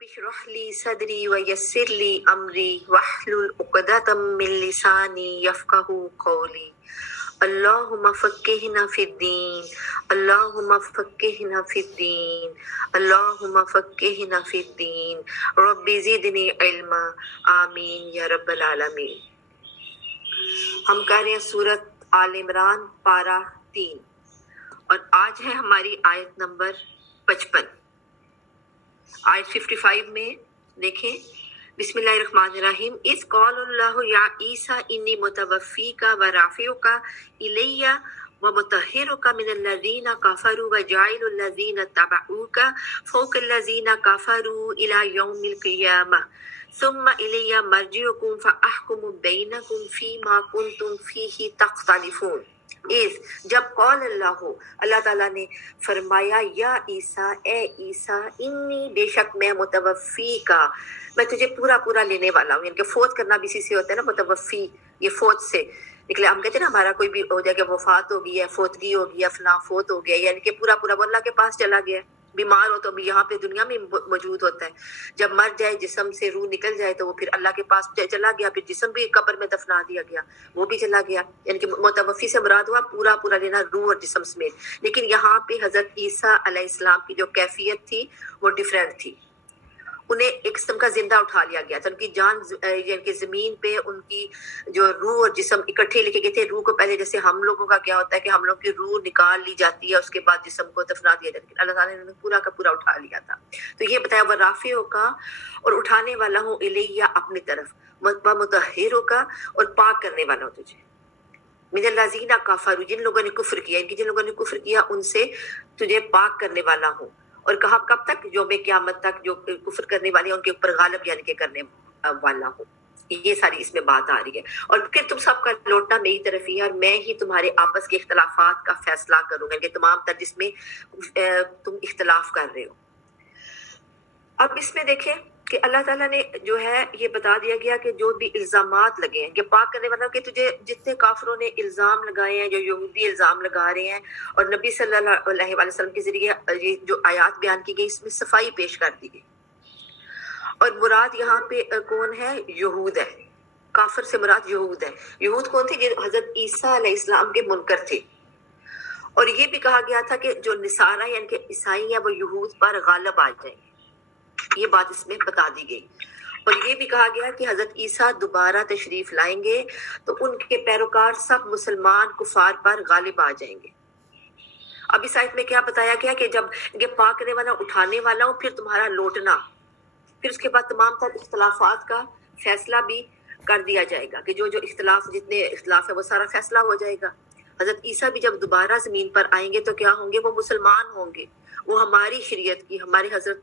اشرح لي صدري ويسر لي أمري واحلل عقدة من لساني يفقهوا قولي اللهم فقهنا في الدين اللهم فقهنا في الدين اللهم فقهنا في الدين رب زدني علما آمین یا رب العالمین۔ ہم کر رہے ہیں سورت آل عمران پارہ 3 اور آج ہے ہماری آیت نمبر 55۔ آیت 55 میں دیکھیں، بسم اللہ الرحمن الرحیم۔ اذ قال اللہ یا عیسیٰ انی متوفیک و رافعک الی و مطہرک من الذین کفروا و جاعل الذین اتبعوک فوق الذین کفروا الی یوم القیامہ ثم الی مرجعکم فاحکم بینکم فیما کنتم فیہ تختلفون۔ جب قول اللہ تعالیٰ نے فرمایا یا عیسیٰ، اے عیسیٰ، انی بے شک میں متوفی کا، میں تجھے پورا لینے والا ہوں۔ یعنی کہ فوت کرنا بھی اسی سے ہوتا ہے نا، متوفی، یہ فوت سے نکلے۔ ہم کہتے ہیں نا ہمارا کوئی بھی ہو جائے کہ وفات ہو گئی ہے، فوتگی ہو گئی ہے، فلاں فوت ہو گیا، یعنی کہ پورا وہ اللہ کے پاس چلا گیا ہے۔ بیمار ہو تو ابھی یہاں پہ دنیا میں موجود ہوتا ہے، جب مر جائے جسم سے روح نکل جائے تو وہ پھر اللہ کے پاس چلا گیا، پھر جسم بھی قبر میں دفنا دیا گیا، وہ بھی چلا گیا۔ یعنی کہ متوفی سے مراد ہوا پورا لینا، روح اور جسم سمیت۔ لیکن یہاں پہ حضرت عیسیٰ علیہ السلام کی جو کیفیت تھی وہ ڈیفرنٹ تھی۔ انہیں ایک قسم کا زندہ اٹھا لیا گیا تھا، ان کی جان یعنی کہ زمین پہ ان کی جو روح اور جسم اکٹھے لے کے گئے تھے۔ روح کو پہلے جیسے ہم لوگوں کا کیا ہوتا ہے کہ ہم لوگ کی روح نکال لی جاتی ہے، اس کے بعد جسم کو دفنا دیا جاتا ہے، اللہ تعالیٰ نے انہیں پورا کا پورا اٹھا لیا تھا۔ تو یہ بتایا وہ رافعوں کا، اور اٹھانے والا ہوں الیہ اپنی طرف، مطہروں کا، اور پاک کرنے والا ہوں تجھے، من الذین کفروا، جن لوگوں نے کفر کیا، ان کی جن لوگوں نے کفر کیا ان سے تجھے پاک کرنے والا ہوں۔ اور کہا کب تک؟ یوم قیامت تک، جو کفر کرنے والے ہیں ان کے اوپر غالب یعنی کہ کرنے والا ہوں۔ یہ ساری اس میں بات آ رہی ہے۔ اور پھر تم سب کا لوٹنا میری طرف ہی ہے، اور میں ہی تمہارے آپس کے اختلافات کا فیصلہ کروں گا، کہ تمام تر جس میں تم اختلاف کر رہے ہو۔ اب اس میں دیکھیں کہ اللہ تعالیٰ نے جو ہے یہ بتا دیا گیا کہ جو بھی الزامات لگے ہیں، کہ پاک کرنے والا کہ تجھے جتنے کافروں نے الزام لگائے ہیں، جو یہودی الزام لگا رہے ہیں، اور نبی صلی اللہ علیہ وسلم کے ذریعے یہ جو آیات بیان کی گئی اس میں صفائی پیش کر دی گئی۔ اور مراد یہاں پہ کون ہے؟ یہود ہے۔ کافر سے مراد یہود ہے۔ یہود کون تھے؟ جو حضرت عیسیٰ علیہ السلام کے منکر تھے۔ اور یہ بھی کہا گیا تھا کہ جو نصارہ یعنی کہ عیسائی ہیں وہ یہود پر غالب آ جائیں گے، یہ بات اس میں بتا دی گئی۔ اور یہ بھی کہا گیا کہ حضرت عیسیٰ دوبارہ تشریف لائیں گے تو ان کے پیروکار سب مسلمان کفار پر غالب آ جائیں گے۔ اب اس آیت میں کیا بتایا گیا کہ جب یہ پاک کرنے والا اٹھانے والا ہوں، پھر تمہارا لوٹنا، پھر اس کے بعد تمام تر اختلافات کا فیصلہ بھی کر دیا جائے گا، کہ جو اختلاف، جتنے اختلاف ہے وہ سارا فیصلہ ہو جائے گا۔ حضرت عیسیٰ بھی جب دوبارہ زمین پر آئیں گے تو کیا ہوں گے؟ وہ مسلمان ہوں گے، وہ ہماری شریعت کی، ہمارے حضرت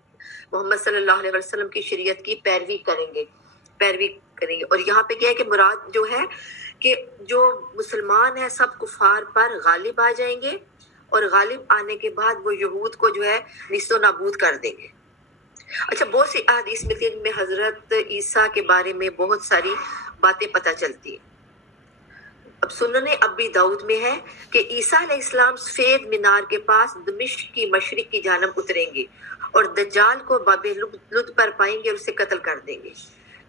محمد صلی اللہ علیہ وسلم کی شریعت کی پیروی کریں گے۔ اور یہاں پہ کیا ہے کہ مراد جو ہے کہ جو مسلمان ہیں سب کفار پر غالب آ جائیں گے، اور غالب آنے کے بعد وہ یہود کو جو ہے نیست و نابود کر دیں گے۔ اچھا، بہت سی احادیث میں جن میں حضرت عیسیٰ کے بارے میں بہت ساری باتیں پتہ چلتی ہیں۔ اب سنن ابی داؤد میں ہے کہ عیسیٰ علیہ السلام سفید مینار کے پاس دمشق کی مشرق کی جانب اتریں گے، اور دجال کو باب لد پر پائیں گے اور اسے قتل کر دیں گے۔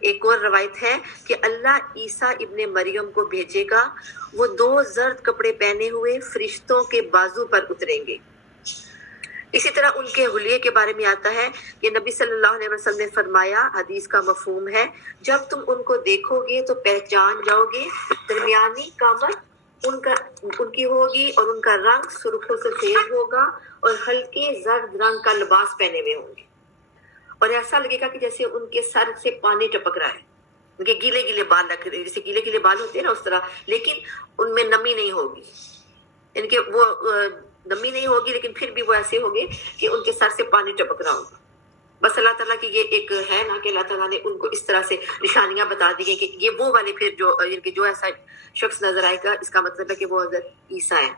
ایک اور روایت ہے کہ اللہ عیسیٰ ابن مریم کو بھیجے گا، وہ 2 زرد کپڑے پہنے ہوئے فرشتوں کے بازو پر اتریں گے۔ اسی طرح ان کے حلیے کے بارے میں آتا ہے کہ نبی صلی اللہ علیہ وسلم نے فرمایا، حدیث کا مفہوم ہے، جب تم ان کو دیکھو گے تو پہچان جاؤ گے، درمیانی قامت ان کی ہوگی، اور ان کا رنگ سرخ و سفید ہوگا، اور ہلکے زرد رنگ کا لباس پہنے ہوئے ہوں گے، اور ایسا لگے گا کہ جیسے ان کے سر سے پانی ٹپک رہا ہے، ان کے گیلے بال لگ رہے ہیں، جیسے گیلے بال ہوتے ہیں نا اس طرح، لیکن ان میں نمی نہیں ہوگی، ان کے وہ نمی نہیں ہوگی، لیکن پھر بھی وہ ایسے ہوگے کہ ان کے سر سے پانی ٹپک رہا ہوگا۔ بس اللہ تعالیٰ کی یہ ایک ہے نا کہ اللہ تعالیٰ نے ان کو اس طرح سے نشانیاں بتا دی گئی کہ یہ وہ والے پھر جو ایسا شخص نظر آئے گا، اس کا مطلب ہے کہ وہ حضرت عیسیٰ ہے۔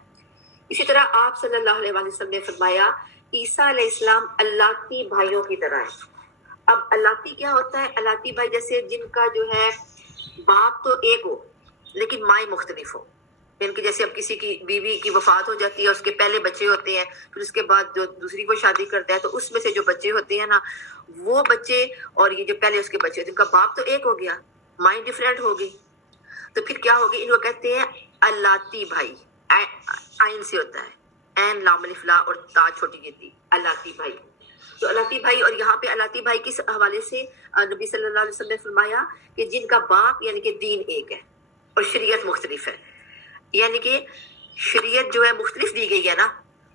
اسی طرح آپ صلی اللہ علیہ وسلم نے فرمایا، عیسیٰ علیہ السلام اللہ بھائیوں کی طرح ہے۔ اب اللہ کیا ہوتا ہے؟ اللہ بھائی جیسے جن کا جو ہے باپ تو ایک ہو لیکن مائیں مختلف ہو، یعنی کہ جیسے اب کسی کی بیوی کی وفات ہو جاتی ہے، اس کے پہلے بچے ہوتے ہیں، پھر اس کے بعد جو دوسری کو شادی کرتا ہے تو اس میں سے جو بچے ہوتے ہیں نا، وہ بچے اور یہ جو پہلے اس کے بچے ہوتے ہیں، ان کا باپ تو ایک ہو گیا، مائنڈ ڈفرینٹ ہو گئی، تو پھر کیا ہوگی؟ ان کو کہتے ہیں الاتی بھائی، آئین سے ہوتا ہے، این لام الف لا اور تا چھوٹی کی تی، الاتی بھائی. تو الاتی بھائی، اور یہاں پہ الاتی بھائی کس حوالے سے نبی صلی اللہ علیہ وسلم نے فرمایا کہ جن کا باپ یعنی کہ دین ایک ہے اور شریعت مختلف ہے. یعنی کہ شریعت جو ہے مختلف دی گئی ہے نا.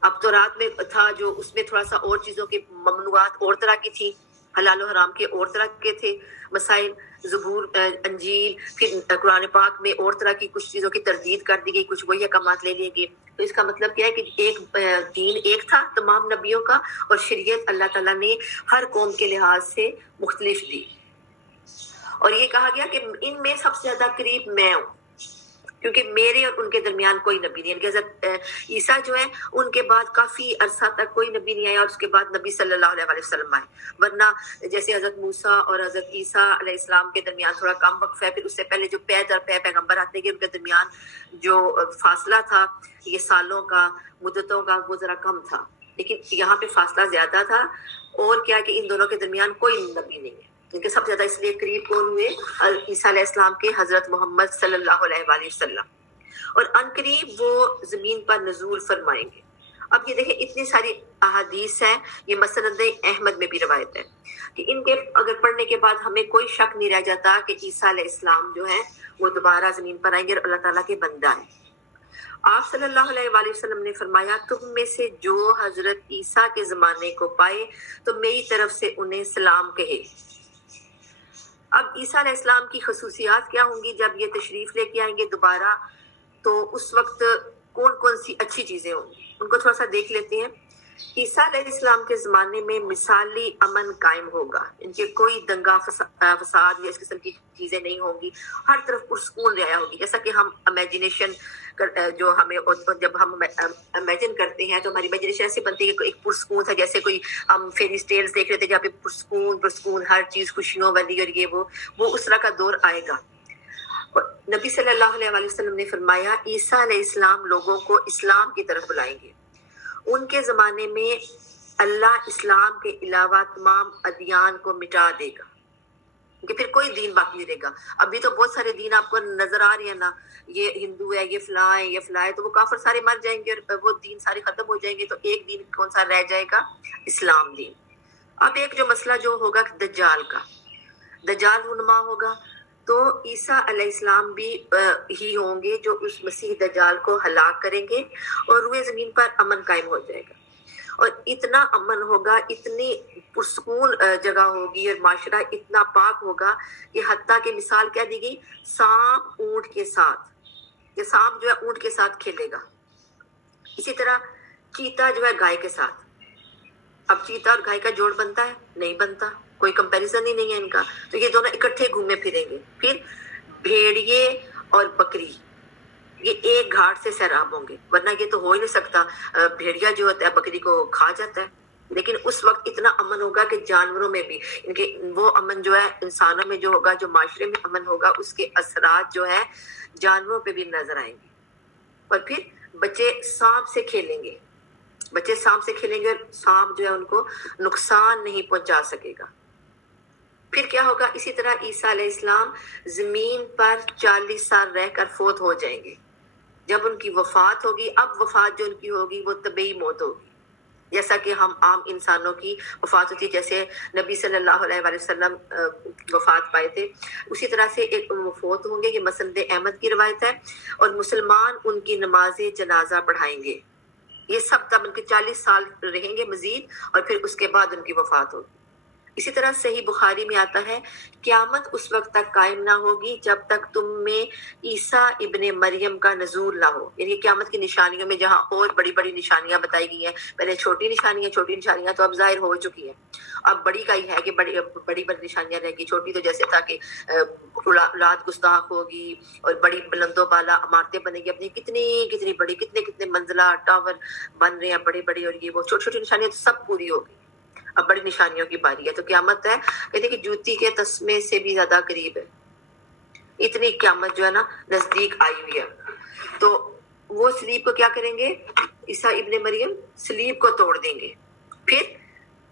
اب تو رات میں تھا جو اس میں تھوڑا سا اور چیزوں کی ممنوعات اور طرح کی تھی، حلال و حرام کے اور طرح کے تھے مسائل، زبور انجیل، پھر قرآن پاک میں اور طرح کی کچھ چیزوں کی تردید کر دی گئی، کچھ وہی احکامات لے لیے گئے. تو اس کا مطلب کیا ہے کہ ایک دین ایک تھا تمام نبیوں کا، اور شریعت اللہ تعالیٰ نے ہر قوم کے لحاظ سے مختلف دی. اور یہ کہا گیا کہ ان میں سب سے زیادہ قریب میں ہوں، کیونکہ میرے اور ان کے درمیان کوئی نبی نہیں. یعنی کہ حضرت عیسیٰ جو ہیں ان کے بعد کافی عرصہ تک کوئی نبی نہیں آیا، اور اس کے بعد نبی صلی اللہ علیہ وسلم آئے. ورنہ جیسے حضرت موسیٰ اور حضرت عیسیٰ علیہ السلام کے درمیان تھوڑا کم وقفہ ہے، پھر اس سے پہلے جو پے در پے پیغمبر آتے گئے ان کے درمیان جو فاصلہ تھا یہ سالوں کا، مدتوں کا، وہ ذرا کم تھا. لیکن یہاں پہ فاصلہ زیادہ تھا، اور کیا کہ ان دونوں کے درمیان کوئی نبی نہیں ہے. کیونکہ سب سے زیادہ اس لیے قریب کون ہوئے؟ عیسیٰ علیہ السلام کے حضرت محمد صلی اللہ علیہ وآلہ وسلم. اور ان قریب وہ زمین پر نزول فرمائیں گے. اب یہ دیکھیں اتنی ساری احادیث ہیں، یہ مسند احمد میں بھی روایت ہے کہ ان کے اگر پڑھنے کے بعد ہمیں کوئی شک نہیں رہ جاتا کہ عیسیٰ علیہ السلام جو ہیں وہ دوبارہ زمین پر آئیں گے اور اللہ تعالیٰ کے بندہ ہیں. آپ صلی اللہ علیہ وآلہ وسلم نے فرمایا تم میں سے جو حضرت عیسیٰ کے زمانے کو پائے تو میری طرف سے انہیں سلام کہے. اب عیسیٰ علیہ السلام کی خصوصیات کیا ہوں گی جب یہ تشریف لے کے آئیں گے دوبارہ؟ تو اس وقت کون کون سی اچھی چیزیں ہوں گی ان کو تھوڑا سا دیکھ لیتے ہیں. عیسیٰ علیہ السلام کے زمانے میں مثالی امن قائم ہوگا، ان کے کوئی دنگا فساد یا اس قسم کی چیزیں نہیں ہوں گی، ہر طرف پرسکون رعایا ہوگی. جیسا کہ ہم امیجنیشن جو ہمیں جب ہم امیجن کرتے ہیں تو ہماری امیجنیشن ایسی بنتی ہے کہ ایک پرسکون تھا، جیسے کوئی ہم فیری ٹیلز دیکھ رہے تھے جہاں پہ پرسکون ہر چیز خوشیوں والی، اور یہ وہ اس طرح کا دور آئے گا. نبی صلی اللہ علیہ وآلہ وسلم نے فرمایا عیسیٰ علیہ السلام لوگوں کو اسلام کی طرف بلائیں گے. ان کے زمانے میں اللہ اسلام کے علاوہ تمام ادیان کو مٹا دے گا، کہ پھر کوئی دین باقی نہیں رہے گا. ابھی تو بہت سارے دین آپ کو نظر آ رہے ہیں نا، یہ ہندو ہے، یہ فلاں ہے، یہ فلاں ہے، تو وہ کافر سارے مر جائیں گے اور وہ دین سارے ختم ہو جائیں گے. تو ایک دین کون سا رہ جائے گا؟ اسلام دین. اب ایک جو مسئلہ جو ہوگا دجال کا، دجال رونما ہوگا، تو عیسیٰ علیہ السلام بھی ہی ہوں گے جو اس مسیح دجال کو ہلاک کریں گے، اور روئے زمین پر امن قائم ہو جائے گا. اور اتنا امن ہوگا، اتنی پرسکون جگہ ہوگی، اور معاشرہ اتنا پاک ہوگا کہ حتیٰ کہ مثال کیا دی گئی؟ سانپ اونٹ کے ساتھ، کہ سانپ جو ہے اونٹ کے ساتھ کھیلے گا. اسی طرح چیتا جو ہے گائے کے ساتھ. اب چیتا اور گائے کا جوڑ بنتا ہے؟ نہیں بنتا، کوئی کمپیریزن ہی نہیں ہے ان کا. تو یہ دونوں اکٹھے گھومے پھریں گے. پھر بھیڑیے اور بکری یہ ایک گھاٹ سے سیراب ہوں گے، ورنہ یہ تو ہو ہی نہیں سکتا. بھیڑیا جو ہوتا ہے بکری کو کھا جاتا ہے. لیکن اس وقت اتنا امن ہوگا کہ جانوروں میں بھی ان کے وہ امن جو ہے انسانوں میں جو ہوگا، جو معاشرے میں امن ہوگا، اس کے اثرات جو ہے جانوروں پہ بھی نظر آئیں گے. اور پھر بچے سانپ سے کھیلیں گے، بچے سانپ سے کھیلیں گے اور سانپ جو ہے ان کو نقصان نہیں پہنچا سکے گا. پھر کیا ہوگا؟ اسی طرح عیسیٰ علیہ السلام زمین پر 40 سال رہ کر فوت ہو جائیں گے. جب ان کی وفات ہوگی، اب وفات جو ان کی ہوگی وہ طبعی موت ہوگی، جیسا کہ ہم عام انسانوں کی وفات ہوتی ہے. جیسے نبی صلی اللہ علیہ وآلہ وسلم وفات پائے تھے، اسی طرح سے ایک فوت ہوں گے. یہ مسند احمد کی روایت ہے. اور مسلمان ان کی نماز جنازہ پڑھائیں گے. یہ سب تب ان کے 40 سال رہیں گے مزید، اور پھر اس کے بعد ان کی وفات ہوگی. اسی طرح صحیح بخاری میں آتا ہے قیامت اس وقت تک قائم نہ ہوگی جب تک تم میں عیسیٰ ابن مریم کا نزول نہ ہو. یعنی قیامت کی نشانیوں میں جہاں اور بڑی بڑی نشانیاں بتائی گئی ہیں، پہلے چھوٹی نشانیاں تو اب ظاہر ہو چکی ہیں. اب بڑی کا ہی ہے کہ بڑی بڑی نشانیاں رہ گی. چھوٹی تو جیسے تھا کہ اولاد گستاخ ہوگی اور بڑی بلند و بالا عمارتیں بنے گی اپنی، کتنی بڑی، کتنے منزلہ ٹاور بن رہے ہیں بڑے بڑے، اور یہ وہ چھوٹی نشانیاں تو سب پوری ہوگی. اب بڑی نشانیوں کی باری ہے. تو قیامت ہے کہتے ہیں کہ جوتی کے تسمے سے بھی زیادہ قریب ہے. اتنی قیامت جو ہے نا نزدیک آئی ہوئی ہے. تو وہ سلیب کو کیا کریں گے؟ عیسیٰ ابن مریم سلیب کو توڑ دیں گے، پھر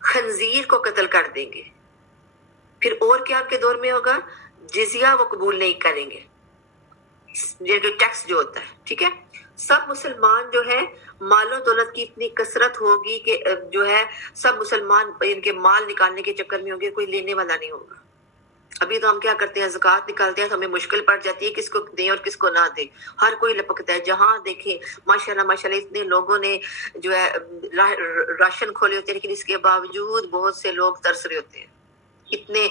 خنزیر کو قتل کر دیں گے، پھر اور کیا ان کے دور میں ہوگا؟ جزیہ وہ قبول نہیں کریں گے، یہ جو ٹیکس جو ہوتا ہے، ٹھیک ہے؟ سب مسلمان جو ہے مال و دولت کی اتنی کثرت ہوگی کہ جو ہے سب مسلمان ان کے مال نکالنے کے چکر میں ہوں گے، کوئی لینے والا نہیں ہوگا۔ ابھی تو ہم کیا کرتے ہیں، زکوٰۃ نکالتے ہیں تو ہمیں مشکل پڑ جاتی ہے کس کو دیں اور کس کو نہ دیں، ہر کوئی لپکتا ہے، جہاں دیکھیں ماشاءاللہ ماشاءاللہ اتنے لوگوں نے جو ہے راشن کھولے ہوتے ہیں، لیکن اس کے باوجود بہت سے لوگ ترس رہے ہوتے ہیں، اتنے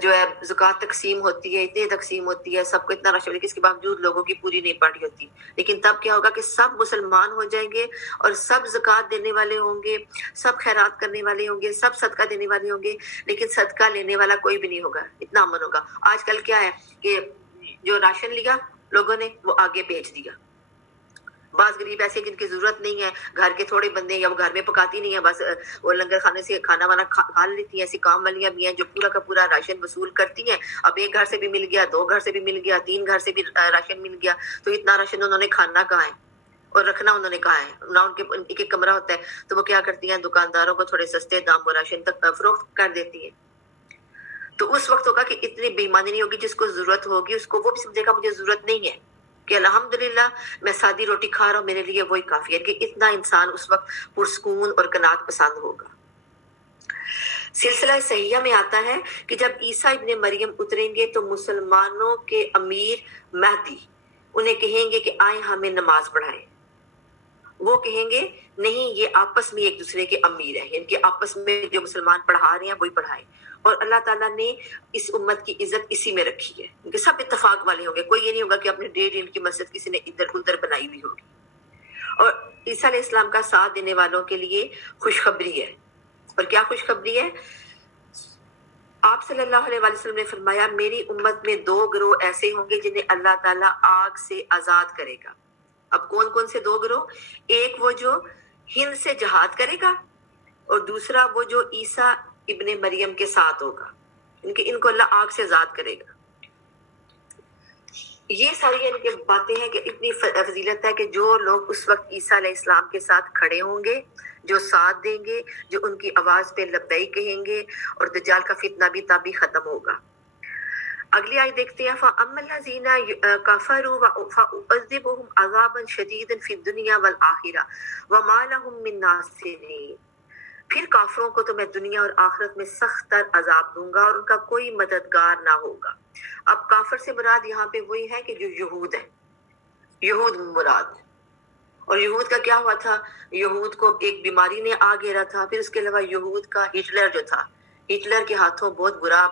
جو ہے زکوٰۃ تقسیم ہوتی ہے، اتنی تقسیم ہوتی ہے، سب کو اتنا راشن، لیکن اس کے باوجود لوگوں کی پوری نہیں پڑ رہی ہوتی۔ لیکن تب کیا ہوگا کہ سب مسلمان ہو جائیں گے اور سب زکوٰۃ دینے والے ہوں گے، سب خیرات کرنے والے ہوں گے، سب صدقہ دینے والے ہوں گے، لیکن صدقہ لینے والا کوئی بھی نہیں ہوگا، اتنا امن ہوگا۔ آج کل کیا ہے کہ جو راشن لیا لوگوں نے وہ آگے بیچ دیا۔ بعض غریب ایسے جن کی ضرورت نہیں ہے، گھر کے تھوڑے بندے یا وہ گھر میں پکاتی نہیں ہے، بس وہ لنگر خانے سے کھانا وانا کھا لیتی ہیں، ایسی کام والیاں بھی ہیں جو پورا کا پورا راشن وصول کرتی ہیں۔ اب ایک گھر سے بھی مل گیا، دو گھر سے بھی مل گیا، تین گھر سے بھی راشن مل گیا، تو اتنا راشن انہوں نے کھانا کہاں ہے اور رکھنا انہوں نے کہا ہے، نہ ان کے ایک ایک کمرہ ہوتا ہے، تو وہ کیا کرتی ہیں دکانداروں کو تھوڑے سستے دام پر راشن تک فروخت کر دیتی ہیں۔ تو اس وقت ہوگا کہ اتنی بے ایمانی نہیں ہوگی، جس کو ضرورت ہوگی اس کو وہ بھی سمجھے گا مجھے ضرورت نہیں ہے، کہ الحمدللہ میں سادی روٹی کھا رہا ہوں، میرے لیے وہی کافی ہے، کہ اتنا انسان اس وقت پرسکون اور قناعت پسند ہوگا۔ سلسلہ صحیحہ میں آتا ہے کہ جب عیسیٰ ابن مریم اتریں گے تو مسلمانوں کے امیر مہدی انہیں کہیں گے کہ آئیں ہمیں نماز پڑھائیں، وہ کہیں گے نہیں، یہ آپس میں ایک دوسرے کے امیر ہیں، یعنی کہ آپس میں جو مسلمان پڑھا رہے ہیں وہی پڑھائیں۔ اور اللہ تعالیٰ نے اس امت کی عزت اسی میں رکھی ہے، کیونکہ سب اتفاق والے ہوں گے، کوئی یہ نہیں ہوگا کہ اپنے ڈیڑھ ان کی مسجد کسی نے ادھر ادھر بنائی ہوئی ہوگی۔ اور عیسیٰ علیہ السلام کا ساتھ دینے والوں کے لیے خوشخبری ہے، اور کیا خوشخبری ہے؟ آپ صلی اللہ علیہ وسلم نے فرمایا میری امت میں دو گروہ ایسے ہوں گے جنہیں اللہ تعالیٰ آگ سے آزاد کرے گا۔ اب کون کون سے دو گروہ؟ ایک وہ جو ہند سے جہاد کرے گا، اور دوسرا وہ جو عیسیٰ ابن مریم کے ساتھ ہوگا، ان کو اللہ آگ سے آزاد کرے گا۔ یہ ساری ان کی باتیں ہیں کہ اتنی فضیلت ہے کہ جو لوگ اس وقت عیسیٰ علیہ السلام کے ساتھ کھڑے ہوں گے، جو ساتھ دیں گے، جو ان کی آواز پہ لبیک کہیں گے، اور دجال کا فتنہ بھی تبھی ختم ہوگا۔ اگلی آیت دیکھتے ہیں، فَأَمَّا الَّذِينَ كَفَرُوا فَأُعَذِّبُهُمْ عَذَابًا شَدِيدًا فِي الدُّنْيَا وَالْآخِرَةِ وَمَا لَهُم مِّن نَّاصِرِينَ۔ پھر کافروں کو تو میں دنیا اور آخرت میں سخت تر عذاب دوں گا اور ان کا کوئی مددگار نہ ہوگا۔ اب کافر سے مراد یہاں پہ وہی ہے کہ جو یہود ہے، یہود مراد ہے۔ اور یہود کا کیا ہوا تھا؟ یہود کو ایک بیماری نے آ گھیرا تھا، پھر اس کے علاوہ یہود کا ہٹلر جو تھا، ہٹلر کے ہاتھوں بہت برا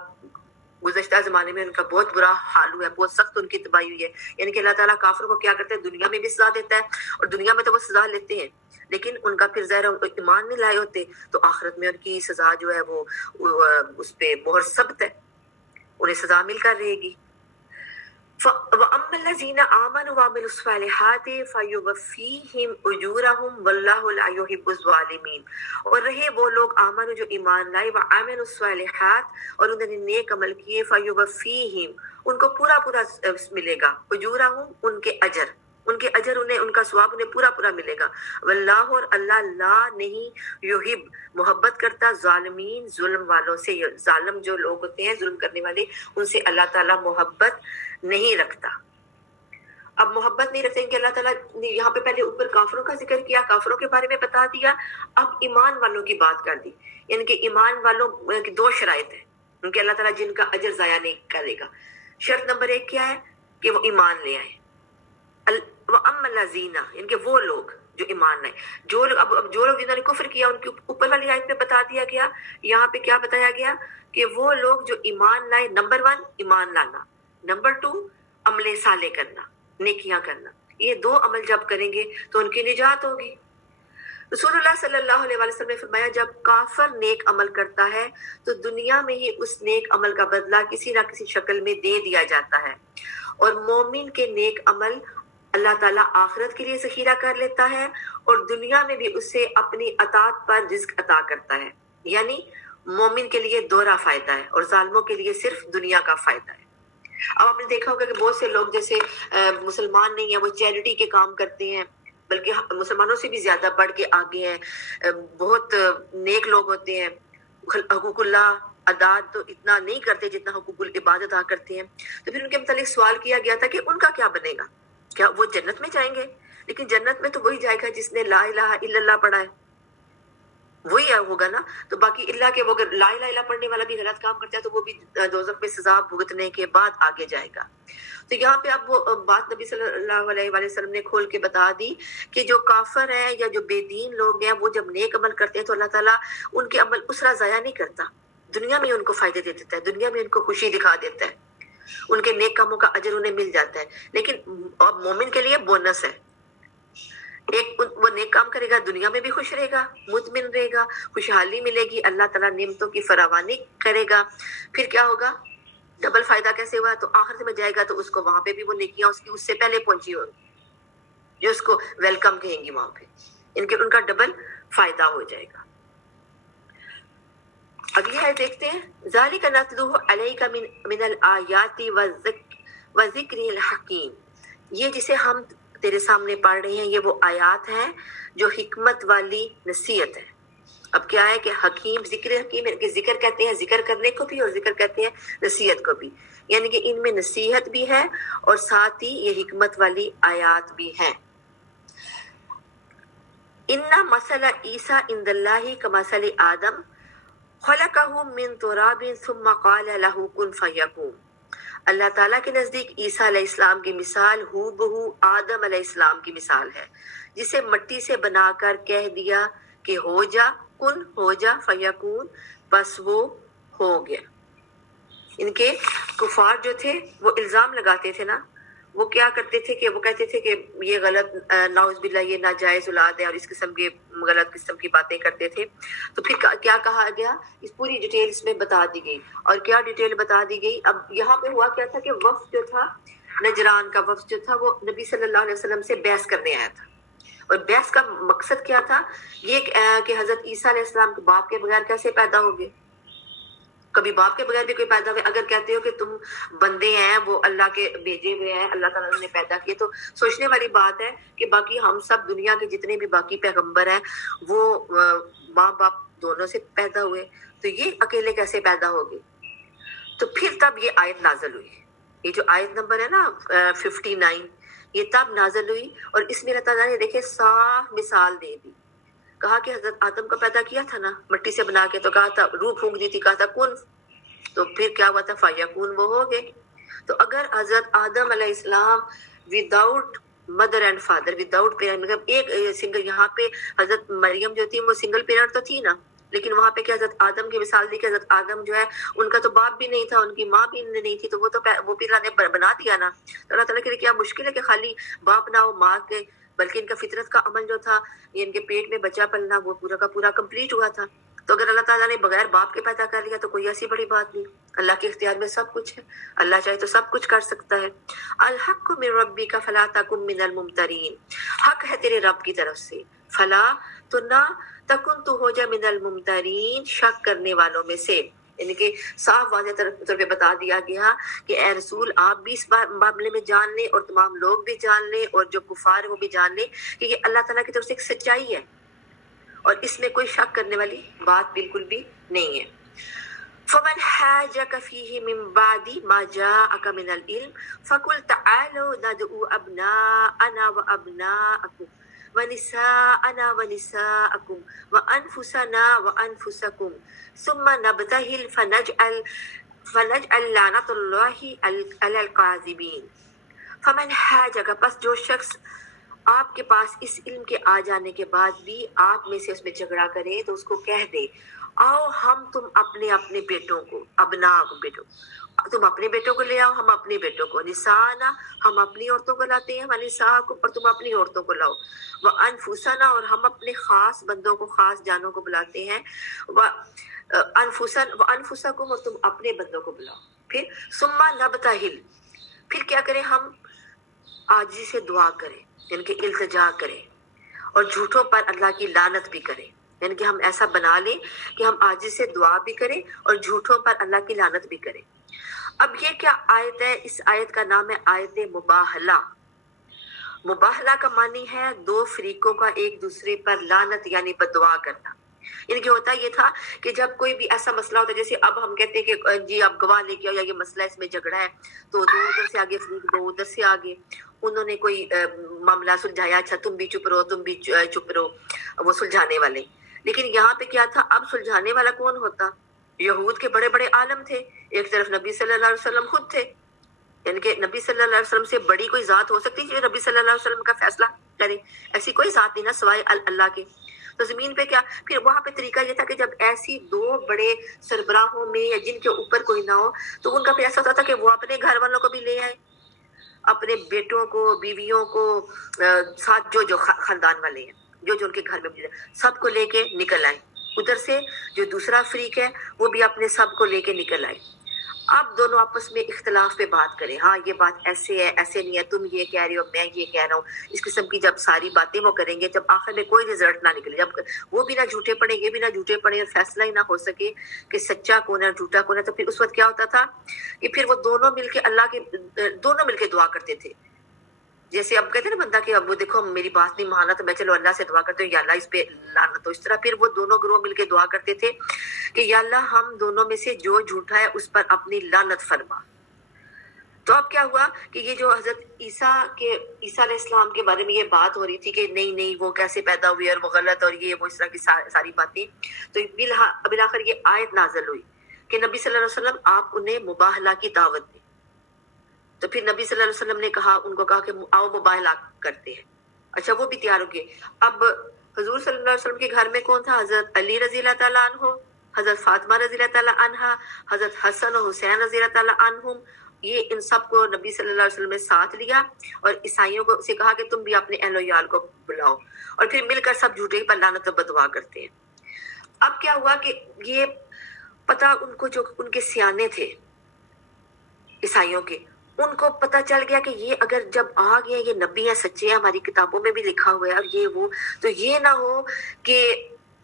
گزشتہ زمانے میں ان کا بہت برا حال ہوا ہے، بہت سخت ان کی تباہی ہوئی ہے۔ یعنی کہ اللہ تعالیٰ کافروں کو کیا کرتا ہے، دنیا میں بھی سزا دیتا ہے، اور دنیا میں تو وہ سزا لیتے ہیں، لیکن ان کا پھر ظاہر ایمان نہیں لائے ہوتے، تو آخرت میں ان کی سزا جو ہے وہ اس پہ مہر ثبت ہے، انہیں سزا مل کر رہے گی۔ وَأَمَّا الَّذِينَ آمَنُوا وَعَمِلُوا الصَّالِحَاتِ فَيُوَفِّيهِمْ أُجُورَهُمْ وَاللَّهُ لَا يُحِبُّ الظَّالِمِينَ۔ اور رہے وہ لوگ آمنوا جو ایمان لائے، وَعَمِلُوا الصَّالِحَاتِ اور انہوں نے نیک عمل کیے، فَيُوَفِّيهِمْ ان کو پورا پورا ملے گا، أُجُورَهُمْ ان کے اجر، ان کے اجر انہیں، ان کا ثواب انہیں پورا پورا ملے گا۔ واللہ اور اللہ لا نہیں، یحب محبت کرتا، ظالمین ظلم والوں سے، ظالم جو لوگ ہوتے ہیں ظلم کرنے والے، ان سے اللہ تعالیٰ محبت نہیں رکھتا۔ اب محبت نہیں رکھتے کہ اللہ تعالیٰ نے یہاں پہ پہلے اوپر کافروں کا ذکر کیا، کافروں کے بارے میں بتا دیا، اب ایمان والوں کی بات کر دی۔ یعنی کہ ایمان والوں کی دو شرائط ہیں ان کے، اللہ تعالیٰ جن کا اجر ضائع نہیں کرے گا۔ شرط نمبر ایک کیا ہے کہ وہ ایمان لے آئے، وَأَمَّا الَّذِينَ یعنی کہ وہ لوگ جو ایمان لائے، جو لوگ اب جو لوگ جنہوں نے کفر کیا ان کے اوپر والی آیت میں بتا دیا گیا، یہاں پہ کیا بتایا گیا کہ وہ لوگ جو ایمان لائے، نمبر 1 ایمان لانا، نمبر 2 عمل صالح کرنا، نیکیاں کرنا۔ یہ دو عمل جب کریں گے تو ان کی نجات ہوگی۔ رسول اللہ صلی اللہ علیہ وسلم نے فرمایا جب کافر نیک عمل کرتا ہے تو دنیا میں ہی اس نیک عمل کا بدلہ کسی نہ کسی شکل میں دے دیا جاتا ہے، اور مومن کے نیک عمل اللہ تعالیٰ آخرت کے لیے ذخیرہ کر لیتا ہے، اور دنیا میں بھی اسے اپنی اطاعت پر رزق عطا کرتا ہے۔ یعنی مومن کے لیے دوہرا فائدہ ہے اور ظالموں کے لیے صرف دنیا کا فائدہ ہے۔ اب آپ نے دیکھا ہوگا کہ بہت سے لوگ جیسے مسلمان نہیں ہیں وہ چیریٹی کے کام کرتے ہیں، بلکہ مسلمانوں سے بھی زیادہ بڑھ کے آگے ہیں، بہت نیک لوگ ہوتے ہیں، حقوق اللہ ادا تو اتنا نہیں کرتے جتنا حقوق العبادت ادا کرتے ہیں. تو پھر ان کے متعلق سوال کیا گیا تھا کہ ان کا کیا بنے گا، کیا وہ جنت میں جائیں گے؟ لیکن جنت میں تو وہی جائے گا جس نے لا الہ الا اللہ پڑھا ہے، وہی ہوگا نا. تو باقی اللہ کے وہ اگر لا الہ الا پڑھنے والا بھی غلط کام کرتا ہے تو وہ بھی دوزخ میں سزا بھگتنے کے بعد آگے جائے گا. تو یہاں پہ اب وہ بات نبی صلی اللہ علیہ وآلہ وسلم نے کھول کے بتا دی کہ جو کافر ہیں یا جو بے دین لوگ ہیں وہ جب نیک عمل کرتے ہیں تو اللہ تعالیٰ ان کے عمل اسرا ضائع نہیں کرتا، دنیا میں ان کو فائدے دے دیتا ہے، دنیا میں ان کو خوشی دکھا دیتا ہے، ان کے نیک کاموں کا اجر انہیں مل جاتا ہے. لیکن اب مومن کے لیے بونس ہے، ایک وہ نیک کام کرے گا دنیا میں بھی خوش رہے گا، مطمئن رہے گا، خوشحالی ملے گی، اللہ تعالیٰ نعمتوں کی فراوانی کرے گا. پھر کیا ہوگا، ڈبل فائدہ کیسے ہوا، تو آخرت میں جائے گا تو اس کو وہاں پہ بھی وہ نیکیاں اس سے پہلے پہنچی ہوگی جو اس کو ویلکم کہیں گی وہاں پہ، ان کا ڈبل فائدہ ہو جائے گا. اگلی آیت دیکھتے ہیں، ذالک نتلوہ علیک من الآیات وذکر الحکیم. یہ جسے ہم تیرے سامنے پڑھ رہے ہیں یہ وہ آیات ہیں جو حکمت والی نصیحت ہے. اب کیا ہے کہ حکیم، ذکر حکیم، کہ ذکر کہتے ہیں ذکر کرنے کو بھی اور ذکر کہتے ہیں نصیحت کو بھی، یعنی کہ ان میں نصیحت بھی ہے اور ساتھ ہی یہ حکمت والی آیات بھی ہیں. اِنَّ مَثَلَ عِیسَىٰ عِندَ اللَّهِ كَمَثَلِ آدَمَ خَلَقَهُ مِن تُرَابٍ ثُمَّ قَالَ لَهُ كُن فَیَکُونُ. اللہ تعالیٰ کے نزدیک عیسیٰ علیہ السلام کی مثال ہو بہو آدم علیہ السلام کی مثال ہے، جسے مٹی سے بنا کر کہہ دیا کہ ہو جا، کن ہو جا، فیکون، بس وہ ہو گیا. ان کے کفار جو تھے وہ الزام لگاتے تھے نا، وہ کیا کرتے تھے کہ وہ کہتے تھے کہ یہ غلط، نعوذ باللہ، یہ ناجائز اولاد ہے، اور اس قسم کے غلط قسم کی باتیں کرتے تھے. تو پھر کیا کہا گیا، اس پوری ڈیٹیل اس میں بتا دی گئی. اور کیا ڈیٹیل بتا دی گئی، اب یہاں پہ ہوا کیا تھا کہ وفد جو تھا، نجران کا وفد جو تھا، وہ نبی صلی اللہ علیہ وسلم سے بحث کرنے آیا تھا. اور بحث کا مقصد کیا تھا، یہ کہ حضرت عیسیٰ علیہ السلام کے باپ کے بغیر کیسے پیدا ہوگے، کبھی باپ کے بغیر بھی کوئی پیدا ہوئے. اگر کہتے ہو کہ تم بندے ہیں، وہ اللہ کے بھیجے ہوئے ہیں، اللہ تعالیٰ نے پیدا کیے، تو سوچنے والی بات ہے کہ باقی ہم سب دنیا کے جتنے بھی باقی پیغمبر ہیں وہ ماں باپ دونوں سے پیدا ہوئے، تو یہ اکیلے کیسے پیدا ہوگے. تو پھر تب یہ آیت نازل ہوئی، یہ جو آیت نمبر ہے نا 59، یہ تب نازل ہوئی. اور اس میں اللہ تعالیٰ نے دیکھے صاف مثال دے دی. کہا کہ حضرت آدم کو پیدا کیا تھا نا مٹی سے بنا کے، تو کہا تھا، روح پھونک دی تھی، کہا تھا کن، تو پھر کیا ہوا تھا، فیکون، وہ ہو گئے. تو اگر حضرت آدم علیہ السلام without mother and father, without parent, مطلب ایک سنگل، یہاں پہ حضرت مریم جو تھی وہ سنگل پیرنٹ تو تھی نا، لیکن وہاں پہ کیا حضرت آدم کی مثال دی کہ حضرت آدم جو ہے ان کا تو باپ بھی نہیں تھا، ان کی ماں بھی نہیں تھی، تو وہ بھی اللہ نے بنا دیا نا. تو اللہ تعالیٰ کے لیے کیا مشکل ہے کہ خالی باپ نہ ہو ماں کے، بلکہ ان کا فطرت کا عمل جو تھا، یہ ان کے پیٹ میں بچہ پلنا، وہ پورا کا پورا کمپلیٹ ہوا تھا. تو اگر اللہ تعالیٰ نے بغیر باپ کے پیدا کر لیا تو کوئی ایسی بڑی بات نہیں. اللہ کے اختیار میں سب کچھ ہے، اللہ چاہے تو سب کچھ کر سکتا ہے. الحق من ربک فلا تکن من الممترین، حق ہے تیرے رب کی طرف سے، فلا، تو نہ، تکن، تو ہو جا، من الممترین، شک کرنے والوں میں سے. یعنی کہ صاف واضح طور پہ بتا دیا گیا کہ اے رسول آپ بھی اس معاملے میں جان لیں، اور تمام لوگ بھی جان لیں، اور جو کفار ہیں وہ بھی جان لیں کہ یہ اللہ تعالیٰ کی طرف سے ایک سچائی ہے، اور اس میں کوئی شک کرنے والی بات بالکل بھی نہیں ہے. فَمَنْ حَاجَكَ فِيهِ مِنْ بَعْدِ مَا جَاءَكَ مِنَ الْعِلْمِ فَقُلْ تَعَالَوْا نَدْعُوا أَبْنَاءَنَا وَأَبْنَاءَكُمْ وَنِسَاءَنَا وَنِسَاءَكُمْ وَأَنفُسَنَا وَأَنفُسَكُمْ ثُمَّ نَبْتَهِلْ فَنَجْعَلْ لَعْنَةَ اللَّهِ عَلَى الْكَاذِبِينَ. فَمَنْ حَاجَكَ، پس جو شخص آپ کے پاس اس علم کے آ جانے کے بعد بھی آپ میں سے اس میں جھگڑا کرے، تو اس کو کہہ دے، آؤ ہم تم اپنے اپنے بیٹوں کو، ابنا بیٹوں، تم اپنے بیٹوں کو لے آؤ، ہم اپنے بیٹوں کو، نسانا، ہم اپنی عورتوں کو لاتے ہیں، ونساءکم، اور تم اپنی عورتوں کو لاؤ، وانفسنا، اور ہم اپنے خاص بندوں کو، خاص جانوں کو بلاتے ہیں، وانفسکم، اور تم اپنے بندوں کو بلاؤ. پھر ثم نبتہل، پھر کیا کریں ہم، عاجزی سے دعا کریں، یعنی کہ التجا کریں، اور جھوٹوں پر اللہ کی لعنت بھی کریں. یعنی کہ ہم ایسا بنا لیں کہ ہم عاجزی سے دعا بھی کریں اور جھوٹوں پر اللہ کی لعنت بھی کریں. اب یہ کیا آیت ہے؟ اس آیت کا نام ہے آیت مباہلہ۔ مباہلہ کا معنی ہے دو فریقوں کا ایک دوسرے پر لعنت یعنی بددعا کرنا۔ یعنی کہ ہوتا یہ تھا کہ جب کوئی بھی ایسا مسئلہ ہوتا ہے، جیسے اب ہم کہتے ہیں کہ جی آپ گواہ لے کے آؤ یا یہ مسئلہ اس میں جھگڑا ہے، تو دو ادھر سے آگے فریق، دو ادھر سے آگے، انہوں نے کوئی معاملہ سلجھایا، اچھا تم بھی چپ رہو، تم بھی چپ رہو، وہ سلجھانے والے۔ لیکن یہاں پہ کیا تھا؟ اب سلجھانے والا کون ہوتا؟ یہود کے بڑے بڑے عالم تھے، ایک طرف نبی صلی اللہ علیہ وسلم خود تھے، یعنی کہ نبی صلی اللہ علیہ وسلم سے بڑی کوئی ذات ہو سکتی جو نبی صلی اللہ علیہ وسلم کا فیصلہ کرے؟ ایسی کوئی ذات نہیں نا سوائے اللہ کے۔ تو زمین پہ کیا پھر وہاں پہ طریقہ یہ تھا کہ جب ایسی دو بڑے سربراہوں میں یا جن کے اوپر کوئی نہ ہو تو ان کا پھر ایسا ہوتا تھا کہ وہ اپنے گھر والوں کو بھی لے آئے، اپنے بیٹوں کو، بیویوں کو، ساتھ جو خاندان والے ہیں، جو ان کے گھر میں سب کو لے کے نکل آئے۔ ادھر سے جو دوسرا فریق ہے وہ بھی اپنے سب کو لے کے نکل آئے۔ اب دونوں آپس میں اختلاف پہ بات کریں، ہاں یہ بات ایسے ہے، ایسے نہیں ہے، تم یہ کہہ رہے ہو، میں یہ کہہ رہا ہوں، اس قسم کی جب ساری باتیں وہ کریں گے، جب آخر میں کوئی رزلٹ نہ نکلے، جب وہ بھی نہ جھوٹے پڑیں، یہ بھی نہ جھوٹے پڑیں اور فیصلہ ہی نہ ہو سکے کہ سچا کون ہے جھوٹا کون ہے، تو پھر اس وقت کیا ہوتا تھا کہ پھر وہ دونوں مل کے اللہ کے دونوں مل کے دعا کرتے تھے۔ جیسے اب کہتے ہیں نا بندہ کہ اب وہ دیکھو میری بات نہیں مانا تو میں چلو اللہ سے دعا کرتے ہوں یا اللہ اس پہ لعنت ہو، اس طرح پھر وہ دونوں گروہ مل کے دعا کرتے تھے کہ یا اللہ ہم دونوں میں سے جو جھوٹا ہے اس پر اپنی لعنت فرما۔ تو اب کیا ہوا کہ یہ جو حضرت عیسیٰ علیہ السلام کے بارے میں یہ بات ہو رہی تھی کہ نہیں وہ کیسے پیدا ہوئے اور وہ غلط اور یہ وہ اس طرح کی ساری باتیں، تو بالآخر یہ آیت نازل ہوئی کہ نبی صلی اللہ علیہ وسلم آپ انہیں مباہلہ کی دعوت دیں۔ تو پھر نبی صلی اللہ علیہ وسلم نے ان کو کہا کہ آؤ مباہلہ کرتے ہیں۔ اچھا وہ بھی تیار ہو گئے۔ اب حضور صلی اللہ علیہ وسلم کے گھر میں کون تھا؟ حضرت علی رضی اللہ تعالیٰ عنہ، حضرت فاطمہ رضی اللہ تعالیٰ عنہا، حضرت حسن و حسین رضی اللہ تعالیٰ عنہم، یہ ان سب کو نبی صلی اللہ علیہ وسلم نے ساتھ لیا اور عیسائیوں کو سے کہا کہ تم بھی اپنے اہل و عیال کو بلاؤ، اور پھر مل کر سب جھوٹے پر لعنت و بددعا کرتے ہیں۔ اب کیا ہوا کہ یہ پتہ ان کو جو ان کے سیانے تھے عیسائیوں کے، ان کو پتہ چل گیا کہ یہ اگر جب آ گئے یہ نبی ہیں، سچے ہیں، ہماری کتابوں میں بھی لکھا ہوا ہے، اور یہ وہ، تو یہ نہ ہو کہ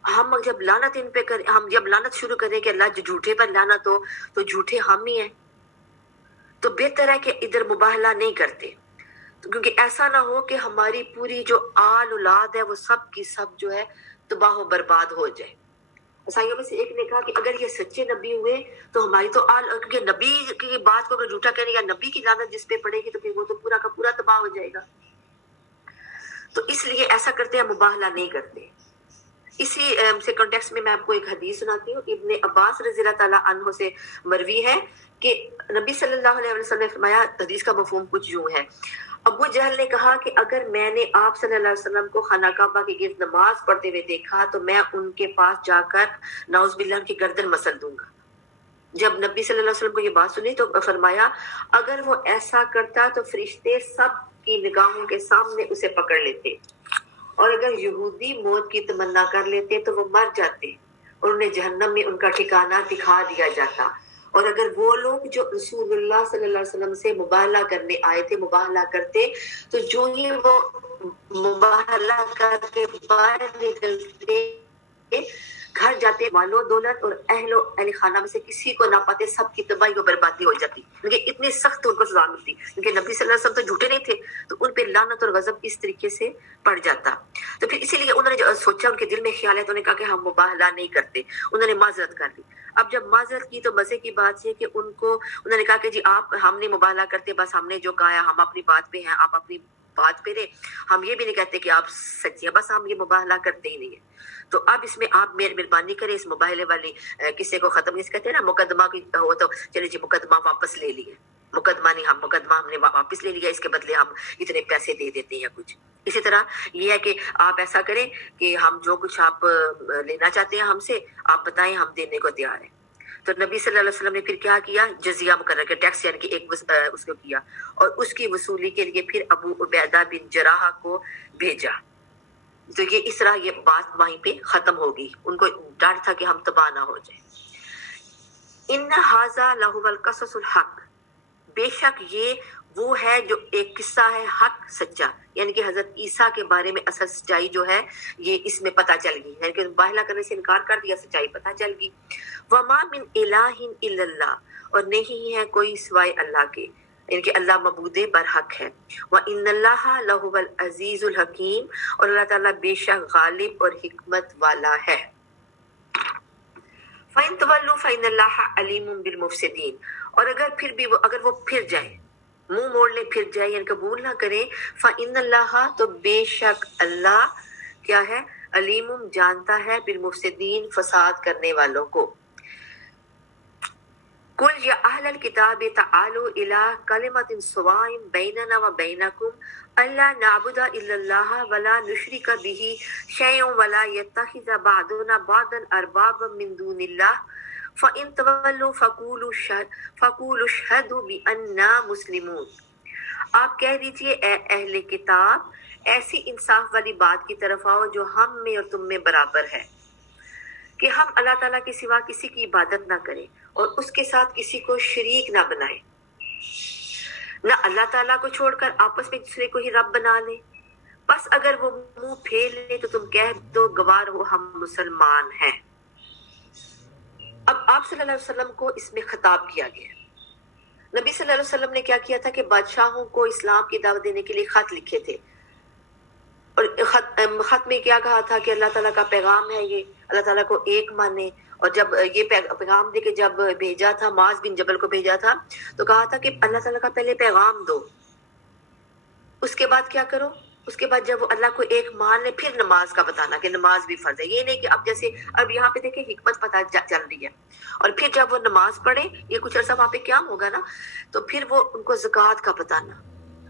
ہم جب لعنت ان پہ کریں، ہم جب لعنت شروع کریں کہ اللہ جو جھوٹے پر لعنت ہو تو جھوٹے ہم ہی ہیں، تو بہتر ہے کہ ادھر مباہلہ نہیں کرتے، کیونکہ ایسا نہ ہو کہ ہماری پوری جو آل اولاد ہے وہ سب کی سب جو ہے تباہ و برباد ہو جائے۔ عیسائیوں میں سے ایک نے کہا کہ اگر یہ سچے نبی ہوئے تو ہماری تو کیونکہ نبی کی بات کو اگر جھوٹا کہنے یا نبی کی لعنت جس پہ پڑے گی تو پھر وہ تو پورا کا پورا تباہ ہو جائے گا، تو اس لیے ایسا کرتے ہیں، مباہلہ نہیں کرتے۔ اسی سے کانٹیکسٹ میں آپ کو ایک حدیث سناتی ہوں، ابن عباس رضی اللہ تعالیٰ عنہ سے مروی ہے کہ نبی صلی اللہ علیہ وسلم نے فرمایا، حدیث کا مفہوم کچھ یوں ہے، ابو جہل نے کہا کہ اگر میں نے آپ صلی اللہ علیہ وسلم کو خانہ کعبہ کے گرد نماز پڑھتے ہوئے دیکھا تو میں ان کے پاس جا کر نعوذ باللہ ان کی گردن مسل دوں گا۔ جب نبی صلی اللہ علیہ وسلم کو یہ بات سنی تو فرمایا اگر وہ ایسا کرتا تو فرشتے سب کی نگاہوں کے سامنے اسے پکڑ لیتے، اور اگر یہودی موت کی تمنا کر لیتے تو وہ مر جاتے اور انہیں جہنم میں ان کا ٹھکانہ دکھا دیا جاتا، اور اگر وہ لوگ جو رسول اللہ صلی اللہ علیہ وسلم سے مباہلہ کرنے آئے تھے مباہلہ کرتے تو جو ہی وہ مباہلہ کر کے باہر نکلتے گھر جاتے، مال و دولت اور اہل خانہ میں سے کسی کو نہ پاتے، سب کی تباہی و بربادی ہو جاتی، کیونکہ اتنی سخت ان کو سزا ملتی، کیونکہ نبی صلی اللہ علیہ وسلم تو جھوٹے نہیں تھے، تو ان پہ لعنت اور غضب اس طریقے سے پڑ جاتا۔ تو پھر اسی لیے انہوں نے جو سوچا، ان کے دل میں خیال ہے، تو انہوں نے کہا کہ ہم مباہلہ نہیں کرتے، انہوں نے معذرت کر لی۔ اب جب معذرت کی تو مزے کی بات یہ کہ انہوں نے کہا کہ جی ہم نہیں مباہلہ کرتے، بس ہم نے جو کہا ہے ہم اپنی بات پہ ہیں، آپ اپنی بات پہ رہے، ہم یہ بھی نہیں کہتے کہ آپ سچی ہیں، بس ہم یہ مباہلہ کرتے ہی نہیں ہیں۔ تو اب اس میں آپ مہربانی کریں اس مباہلے والی قصے کو ختم، اس کہتے ہیں نا مقدمہ کی ہو تو چلے جی مقدمہ واپس لے لیے، مقدمہ نہیں، مقدمہ ہم نے واپس لے لیا، اس کے بدلے ہم اتنے پیسے دے دیتے ہیں یا کچھ۔ اسی طرح یہ ہے کہ آپ ایسا کریں کہ ہم جو کچھ آپ لینا چاہتے ہیں ہم سے آپ بتائیں، ہم دینے کو تیار ہیں۔ تو نبی صلی اللہ علیہ وسلم نے پھر کیا کیا؟ جزیہ مقرر کیا، ٹیکس یعنی کہ ایک اس کو کیا، اور اس کی وصولی کے لیے پھر ابو عبیدہ بن جراح کو بھیجا۔ تو یہ اس طرح یہ بات وہیں پہ ختم ہوگی، ان کو ڈر تھا کہ ہم تباہ نہ ہو جائیں۔ ان ھذا لہو القصص الحق، بے شک یہ وہ ہے جو ایک قصہ ہے حق سچا، یعنی کہ حضرت عیسیٰ کے بارے میں اصل سچائی جو ہے یہ اس میں پتہ چل گئی، یعنی کہ مباہلہ کرنے سے انکار کر دیا، سچائی پتہ چل گئی۔ وما من الہ الا اللہ، اور نہیں ہے کوئی سوائے اللہ کے، ان کے اللہ معبود برحق ہے۔ وَإِنَّ اللَّهَ لَهُوَ الْعَزِيزُ الْحَكِيمُ، اور اللہ تعالیٰ بے شک غالب اور حکمت والا ہے۔ فَإِن تَوَلُّوا فَإِنَّ اللَّهَ عَلِيمٌ بِالْمُفْسِدِينَ، اور اگر وہ پھر جائیں، منہ موڑ لیں، پھر جائیں، یعنی قبول نہ کریں، فَإِنَّ اللَّهَ، تو بے شک اللہ کیا ہے، علیم جانتا ہے، بالمفسدین فساد کرنے والوں کو۔ قل یا اہل الکتاب تعالوا الی کلمۃ سواء بیننا وبینکم الا نعبد الا اللہ ولا نشرک به شیئا ولا یتخذ بعضنا بعضا اربابا من دون اللہ فإن تولوا فقولوا اشہدوا بأننا مسلمون۔ آپ کہہ دیجئے اے اہل کتاب، ایسی انصاف والی بات کی طرف آؤ جو ہم میں اور تم میں برابر ہے، کہ ہم اللہ تعالیٰ کے سوا کسی کی عبادت نہ کریں اور اس کے ساتھ کسی کو شریک نہ بنائیں، نہ اللہ تعالیٰ کو چھوڑ کر آپس میں دوسرے کو ہی رب بنا لیں۔ بس اگر وہ منہ پھیر لیں تو تم کہہ دو گواہ رہو ہم مسلمان ہیں۔ اب آپ صلی اللہ علیہ وسلم کو اس میں خطاب کیا گیا۔ نبی صلی اللہ علیہ وسلم نے کیا کیا تھا کہ بادشاہوں کو اسلام کی دعوت دینے کے لیے خط لکھے تھے، اور خط میں کیا کہا تھا کہ اللہ تعالیٰ کا پیغام ہے یہ، اللہ تعالیٰ کو ایک مانے۔ اور جب یہ پیغام دے کے جب بھیجا تھا، معاذ بن جبل کو بھیجا تھا، تو کہا تھا کہ اللہ تعالیٰ کا پہلے پیغام دو، اس کے بعد کیا کرو، اس کے بعد جب وہ اللہ کو ایک مان لے پھر نماز کا بتانا کہ نماز بھی فرض ہے۔ یہ نہیں کہ اب جیسے اب یہاں پہ دیکھیں حکمت پتہ چل رہی ہے، اور پھر جب وہ نماز پڑھیں، یہ کچھ عرصہ وہاں پہ قیام ہوگا نا، تو پھر وہ ان کو زکوٰۃ کا بتانا،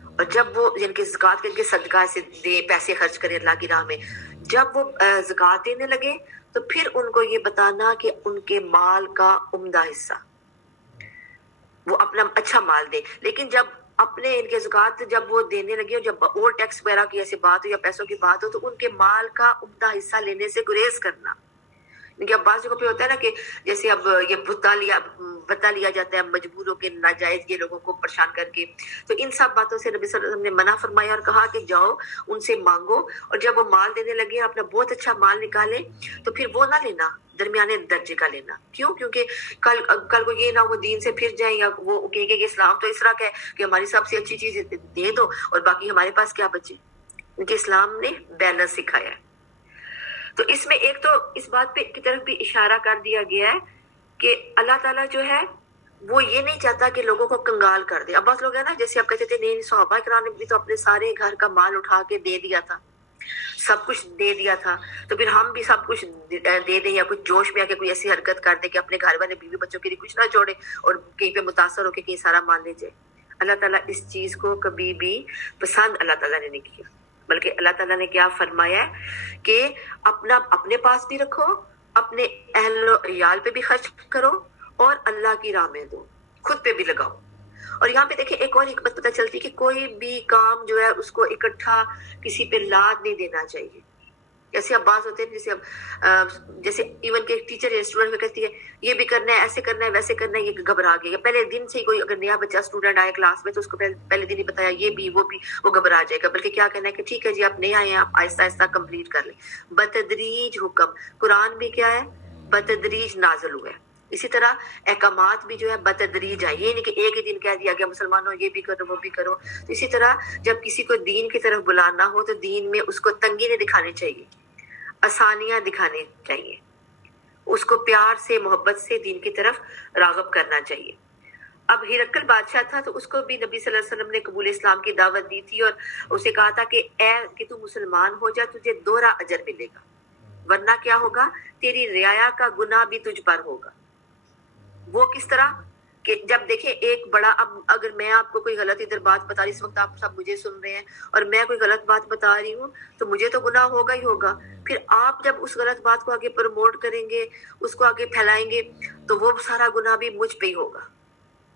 اور جب وہ یعنی کہ زکوٰۃ کر کے صدقہ سے دے، پیسے خرچ کریں اللہ کی راہ میں، جب وہ زکوٰۃ دینے لگے تو پھر ان کو یہ بتانا کہ ان کے مال کا عمدہ حصہ وہ اپنا اچھا مال دے، لیکن جب اپنے ان کے زکوٰۃ جب وہ دینے لگے اور جب اور ٹیکس وغیرہ کی ایسی بات ہو یا پیسوں کی بات ہو تو ان کے مال کا عمدہ حصہ لینے سے گریز کرنا۔ کیونکہ اب بعض جگہوں پہ ہوتا ہے نا کہ جیسے اب یہ بتا لیا جاتا ہے مجبور ہو کے، ناجائز یہ لوگوں کو پریشان کر کے، تو ان سب باتوں سے نبی صلی اللہ علیہ وسلم نے منع فرمایا اور کہا کہ جاؤ ان سے مانگو، اور جب وہ مال دینے لگے اپنا بہت اچھا مال نکالے تو پھر وہ نہ لینا، درمیانے درجے کا لینا۔ کیوں؟ کیونکہ کل کو یہ نہ وہ دین سے پھر جائیں یا وہ کہیں گے کہ اسلام تو اس طرح کا ہے کہ ہماری سب سے اچھی چیز دے دو اور باقی ہمارے پاس کیا بچے۔ کیونکہ اسلام نے بیلنس سکھایا ہے۔ تو اس میں ایک تو اس بات پہ کی طرف بھی اشارہ کر دیا گیا ہے کہ اللہ تعالیٰ جو ہے وہ یہ نہیں چاہتا کہ لوگوں کو کنگال کر دے۔ اب بہت لوگ ہیں نا، جیسے آپ کہتے تھے نہیں صحابہ کرام نے بھی تو اپنے سارے گھر کا مال اٹھا کے دے دیا تھا، سب کچھ دے دیا تھا، تو پھر ہم بھی سب کچھ دے دیں یا کچھ جوش میں آ کے کوئی ایسی حرکت کر دے کہ اپنے گھر والے بیوی بچوں کے لیے کچھ نہ چھوڑے اور کہیں پہ متاثر ہو کے کہیں سارا مان لے جائے۔ اللہ تعالیٰ اس چیز کو کبھی بھی پسند اللہ تعالیٰ نے نہیں کیا، بلکہ اللہ تعالیٰ نے کیا فرمایا ہے کہ اپنے پاس بھی رکھو، اپنے اہل و عیال پہ بھی خرچ کرو اور اللہ کی راہ میں دو، خود پہ بھی لگاؤ۔ اور یہاں پہ دیکھیں ایک اور حکمت پتہ چلتی ہے کہ کوئی بھی کام جو ہے اس کو اکٹھا کسی پہ لاد نہیں دینا چاہیے۔ جیسے اب بعض ہوتے ہیں جیسے ایون کہ ٹیچر یا اسٹوڈنٹ میں کہتی ہے یہ بھی کرنا ہے، ایسے کرنا ہے، ویسے کرنا ہے، یہ گھبرا گیا، یا پہلے دن سے ہی کوئی اگر نیا بچہ اسٹوڈنٹ آئے کلاس میں تو اس کو پہلے دن ہی بتایا یہ بھی وہ بھی، وہ گھبرا جائے گا، بلکہ کیا کہنا ہے کہ ٹھیک ہے جی آپ نئے آئے ہیں، آپ آہستہ آہستہ کمپلیٹ کر لیں۔ بتدریج حکم، قرآن بھی کیا ہے، بتدریج نازل ہوا ہے۔ اسی طرح احکامات بھی جو ہے بتدریج آئے، یہ نہیں کہ ایک ہی دن کہہ دیا گیا مسلمانوں یہ بھی کرو وہ بھی کرو۔ تو اسی طرح جب کسی کو دین کی طرف بلانا ہو تو دین میں اس کو تنگی نہیں دکھانی چاہیے، آسانیاں دکھانی چاہیے، اس کو پیار سے محبت سے دین کی طرف راغب کرنا چاہیے۔ اب ہرقل بادشاہ تھا تو اس کو بھی نبی صلی اللہ علیہ وسلم نے قبول اسلام کی دعوت دی تھی اور اسے کہا تھا کہ کہ تو مسلمان ہو جا، تجھے دوہرا اجر ملے گا، ورنہ کیا ہوگا، تیری رعایا کا گناہ بھی تجھ پر ہوگا۔ وہ کس طرح کہ جب دیکھیں ایک بڑا، اب اگر میں آپ کو کوئی غلط ادھر بات بتا رہی، اس وقت آپ سب مجھے سن رہے ہیں اور میں کوئی غلط بات بتا رہی ہوں تو مجھے تو گناہ ہوگا ہی ہوگا، پھر آپ جب اس غلط بات کو آگے پروموٹ کریں گے، اس کو آگے پھیلائیں گے تو وہ سارا گناہ بھی مجھ پہ ہی ہوگا۔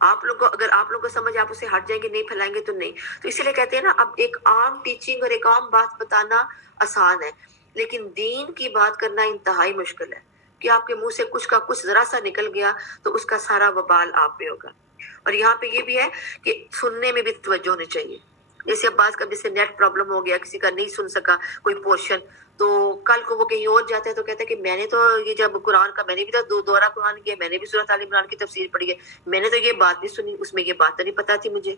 آپ لوگ کو اگر آپ لوگ کو سمجھ آپ اسے ہٹ جائیں گے، نہیں پھیلائیں گے تو نہیں۔ تو اسی لیے کہتے ہیں نا اب ایک عام ٹیچنگ اور ایک عام بات بتانا آسان ہے، لیکن دین کی بات کرنا انتہائی مشکل ہے کہ آپ کے منہ سے کچھ کا کچھ ذرا سا نکل گیا تو اس کا سارا وبال آپ پہ ہوگا۔ اور یہاں پہ یہ بھی ہے کہ سننے میں بھی توجہ ہونی چاہیے۔ جیسے اب بعض کا جیسے نیٹ پرابلم ہو گیا، کسی کا نہیں سن سکا کوئی پورشن، تو کل کو وہ کہیں اور جاتا ہے تو کہتا ہے کہ میں نے تو یہ جب قرآن کا میں نے بھی تو دورہ قرآن کیا، میں نے بھی سورۃ آل عمران کی تفسیر پڑھی ہے، میں نے تو یہ بات بھی سنی، اس میں یہ بات تو نہیں پتا تھی مجھے،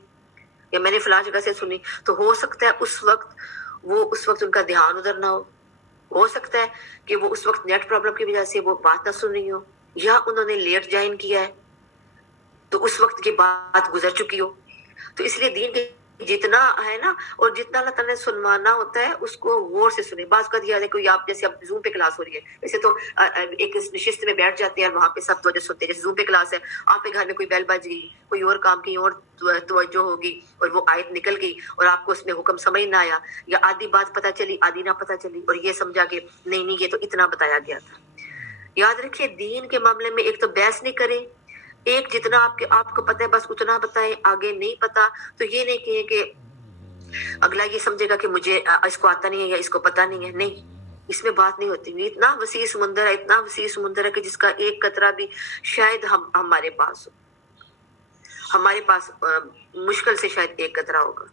یا میں نے فلاں جگہ سے سنی. تو ہو سکتا ہے اس وقت ان کا دھیان ادھر نہ ہو سکتا ہے کہ وہ اس وقت نیٹ پرابلم کی وجہ سے وہ بات نہ سن رہی ہو، یا انہوں نے لیٹ جوائن کیا ہے تو اس وقت کی بات گزر چکی ہو. تو اس لیے دین کے جتنا ہے نا، اور جتنا اللہ تعالیٰ نے سنوانا ہوتا ہے اس کو غور سے سنیں. بعض کا یاد ہے کوئی آپ جیسے اب زوم پہ کلاس ہو رہی ہے، ویسے تو ایک نشست میں بیٹھ جاتے ہیں اور وہاں پہ سب توجہ سنتے ہیں. جیسے زوم پہ کلاس ہے، آپ کے گھر میں کوئی بیل بج گئی، کوئی اور کام کی اور توجہ ہوگی اور وہ آیت نکل گئی اور آپ کو اس میں حکم سمجھ نہ آیا، یا آدھی بات پتہ چلی آدھی نہ پتہ چلی، اور یہ سمجھا کہ نہیں یہ تو اتنا بتایا گیا تھا. یاد رکھیے دین کے معاملے میں ایک تو بحث نہیں کریں، ایک جتنا آپ کو پتہ ہے بس اتنا بتائیں، آگے نہیں پتا تو یہ نہیں کہیں کہ اگلا یہ سمجھے گا کہ مجھے اس کو آتا نہیں ہے یا اس کو پتا نہیں ہے. نہیں، اس میں بات نہیں ہوتی. یہ اتنا وسیع سمندر ہے، اتنا وسیع سمندر ہے کہ جس کا ایک قطرہ بھی شاید ہمارے پاس ہو. ہمارے پاس مشکل سے شاید ایک قطرہ ہوگا،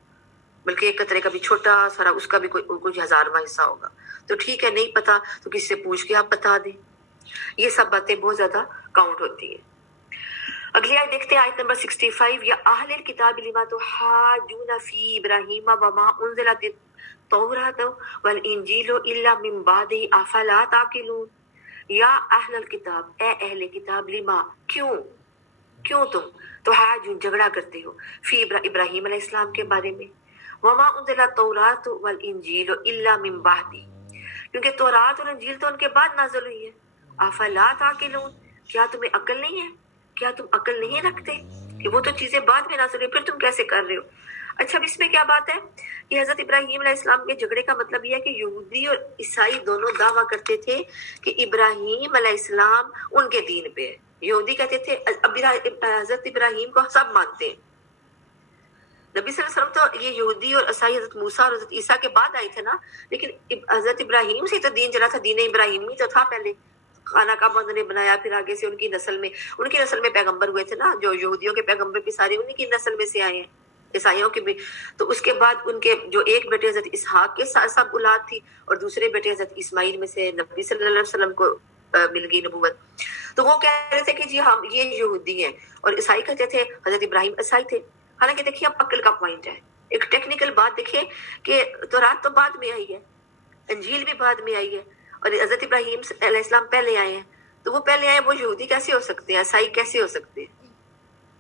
بلکہ ایک قطرے کا بھی چھوٹا سارا، اس کا بھی کوئی ہزارواں حصہ ہوگا. تو ٹھیک ہے، نہیں پتا تو کسی سے پوچھ کے آپ بتا دیں. یہ سب باتیں بہت زیادہ کاؤنٹ ہوتی ہیں. اگلی آیت دیکھتے ہیں، آیت نمبر 65. یا اہل الکتاب لما تحاجون فی ابراہیم وما انزلت التوراۃ والانجیل الا من بعد افلا تعقلون. یا اہل الکتاب، اے اہل کتاب، لما کیوں تم تحاجون جھگڑا کرتے ہو فی ابراہیم علیہ السلام کے بارے میں، وما انزلت التوراۃ والانجیل الا من بعد، کیونکہ تورات اور انجیل تو ان کے بعد نازل ہوئی ہے. افلا تعقلون، کیا تمہیں عقل نہیں ہے؟ کیا تم عقل نہیں رکھتے کہ وہ تو چیزیں بعد میں نازل ہوئی، پھر تم کیسے کر رہے ہو؟ اچھا، اب اس میں کیا بات ہے کہ حضرت ابراہیم علیہ السلام کے جھگڑے کا مطلب یہ ہے کہ یہودی اور عیسائی دونوں دعویٰ کرتے تھے کہ ابراہیم علیہ السلام ان کے دین پہ ہے. یہودی کہتے تھے حضرت ابراہیم کو سب مانتے ہیں. نبی صلی اللہ علیہ وسلم تو یہ یہودی اور عیسائی حضرت موسیٰ اور حضرت عیسیٰ کے بعد آئے تھے نا، لیکن حضرت ابراہیم سے تو دین چلا تھا، دین ابراہیمی تو تھا پہلے. خانہ کعبہ انہوں نے بنایا، پھر آگے سے ان کی نسل میں پیغمبر ہوئے تھے نا، جو یہودیوں کے پیغمبر بھی سارے انہی کی نسل میں سے آئے ہیں، عیسائیوں کے بھی. تو اس کے بعد ان کے جو ایک بیٹے حضرت اسحاق کے سب اولاد تھی، اور دوسرے بیٹے حضرت اسماعیل میں سے نبی صلی اللہ علیہ وسلم کو مل گئی نبوت. تو وہ کہہ رہے تھے کہ جی ہم یہ یہودی ہیں، اور عیسائی کہتے تھے حضرت ابراہیم عیسائی تھے. حالانکہ دیکھیے اب عقل کا پوائنٹ ہے، ایک ٹیکنیکل بات دیکھیے کہ تورات تو بعد میں آئی ہے، انجیل بھی بعد میں آئی ہے، اور حضرت ابراہیم علیہ السلام پہلے آئے ہیں. تو وہ پہلے آئے، وہ یہودی کیسے ہو سکتے ہیں، عیسائی کیسے ہو سکتے ہیں؟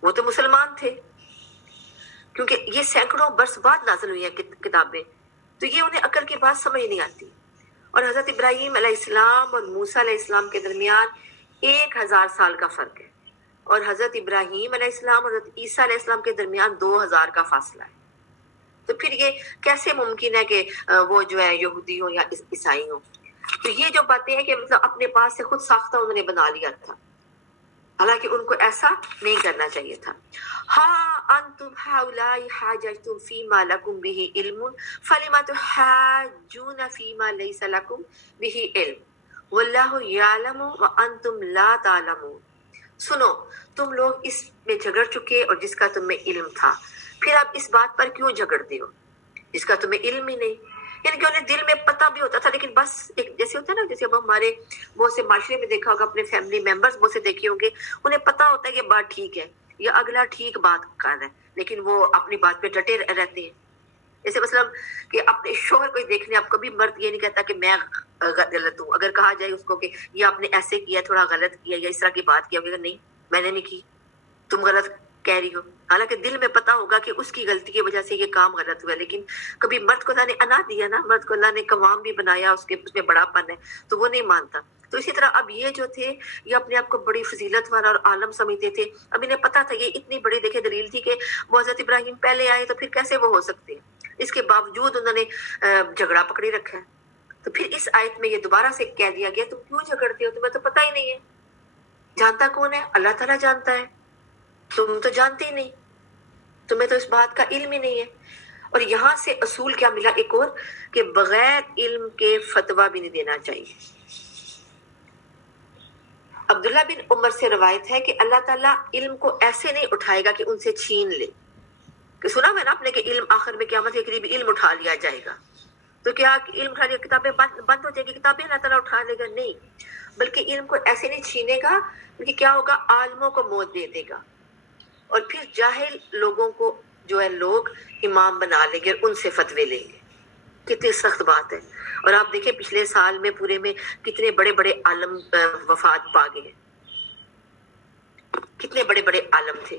وہ تو مسلمان تھے، کیونکہ یہ سینکڑوں برس بعد نازل ہوئی ہیں کتابیں. تو یہ انہیں عقل کی بات سمجھ نہیں آتی. اور حضرت ابراہیم علیہ السلام اور موسیٰ علیہ السلام کے درمیان 1000 سال کا فرق ہے، اور حضرت ابراہیم علیہ السلام اور حضرت عیسیٰ علیہ السلام کے درمیان 2000 کا فاصلہ ہے. تو پھر یہ کیسے ممکن ہے کہ وہ جو ہے یہودی ہوں یا عیسائی ہوں؟ تو یہ جو باتیں ہیں کہ مطلب اپنے پاس سے خود ساختہ انہوں نے بنا لیا تھا، حالانکہ ان کو ایسا نہیں کرنا چاہیے تھا. ہاں انتم ہؤلاء حاججتم فیما لکم بہ علم فلم تحاجون فیما لیس لکم بہ علم واللہ یعلم وانتم لا تعلمون. سنو، تم لوگ اس میں جھگڑ چکے اور جس کا تمہیں علم تھا، پھر آپ اس بات پر کیوں جھگڑتے ہو جس کا تمہیں علم ہی نہیں؟ یعنی کہ انہیں دل میں پتہ بھی ہوتا تھا، لیکن بس ایک جیسے ہوتا ہے نا، جیسے اب ہمارے بہت سے معاشرے میں دیکھا ہوگا، اپنے فیملی ممبرز بہت سے دیکھے ہوں گے، انہیں پتہ ہوتا ہے کہ بات ٹھیک ہے یا اگلا ٹھیک بات کر رہا ہے، لیکن وہ اپنی بات پہ ڈٹے رہتے ہیں. جیسے مثلا کہ اپنے شوہر کو دیکھنے، اب کبھی مرد یہ نہیں کہتا کہ میں غلط ہوں. اگر کہا جائے اس کو کہ یہ آپ نے ایسے کیا، تھوڑا غلط کیا یا اس طرح کی بات کیا، ہوگا نہیں میں نے نہیں کی، تم غلط کہہ رہی ہو. حالانکہ دل میں پتا ہوگا کہ اس کی غلطی کی وجہ سے یہ کام غلط ہوا، لیکن کبھی مرد کو اللہ نے انا دیا نا، مرد کو اللہ نے قوام بھی بنایا، اس میں بڑا پن ہے، تو وہ نہیں مانتا. تو اسی طرح اب یہ جو تھے، یہ اپنے آپ کو بڑی فضیلت والا اور عالم سمجھتے تھے. اب انہیں پتا تھا یہ اتنی بڑی دیکھے دلیل تھی کہ وہ حضرت ابراہیم پہلے آئے، تو پھر کیسے وہ ہو سکتے ہیں؟ اس کے باوجود انہوں نے جھگڑا پکڑی رکھا ہے. تو پھر اس آیت میں یہ دوبارہ سے کہہ دیا گیا تم کیوں جھگڑتے ہو، تمہیں تو پتہ ہی نہیں ہے. جانتا کون ہے؟ اللہ تعالیٰ جانتا ہے، تم تو جانتے ہی نہیں، تمہیں تو اس بات کا علم ہی نہیں ہے. اور یہاں سے اصول کیا ملا ایک اور، کہ بغیر علم کے فتویٰ بھی نہیں دینا چاہیے. عبداللہ بن عمر سے روایت ہے کہ اللہ تعالیٰ علم کو ایسے نہیں اٹھائے گا کہ ان سے چھین لے. کہ سنا میں نا آپ نے کہ علم آخر میں قیامت کے قریب علم اٹھا لیا جائے گا. تو کیا علم اٹھا لیا کتابیں بند ہو جائیں گی؟ کتابیں اللہ تعالیٰ اٹھا لے گا؟ نہیں، بلکہ علم کو ایسے نہیں چھینے گا، بلکہ کیا ہوگا، عالموں کو موت دے دے گا، اور پھر جاہل لوگوں کو جو ہے لوگ امام بنا لیں گے اور ان سے فتوے لیں گے۔ کتنی سخت بات ہے۔ اور آپ دیکھیں پچھلے سال میں پورے میں کتنے بڑے بڑے عالم وفات پا گئے، کتنے بڑے بڑے عالم تھے،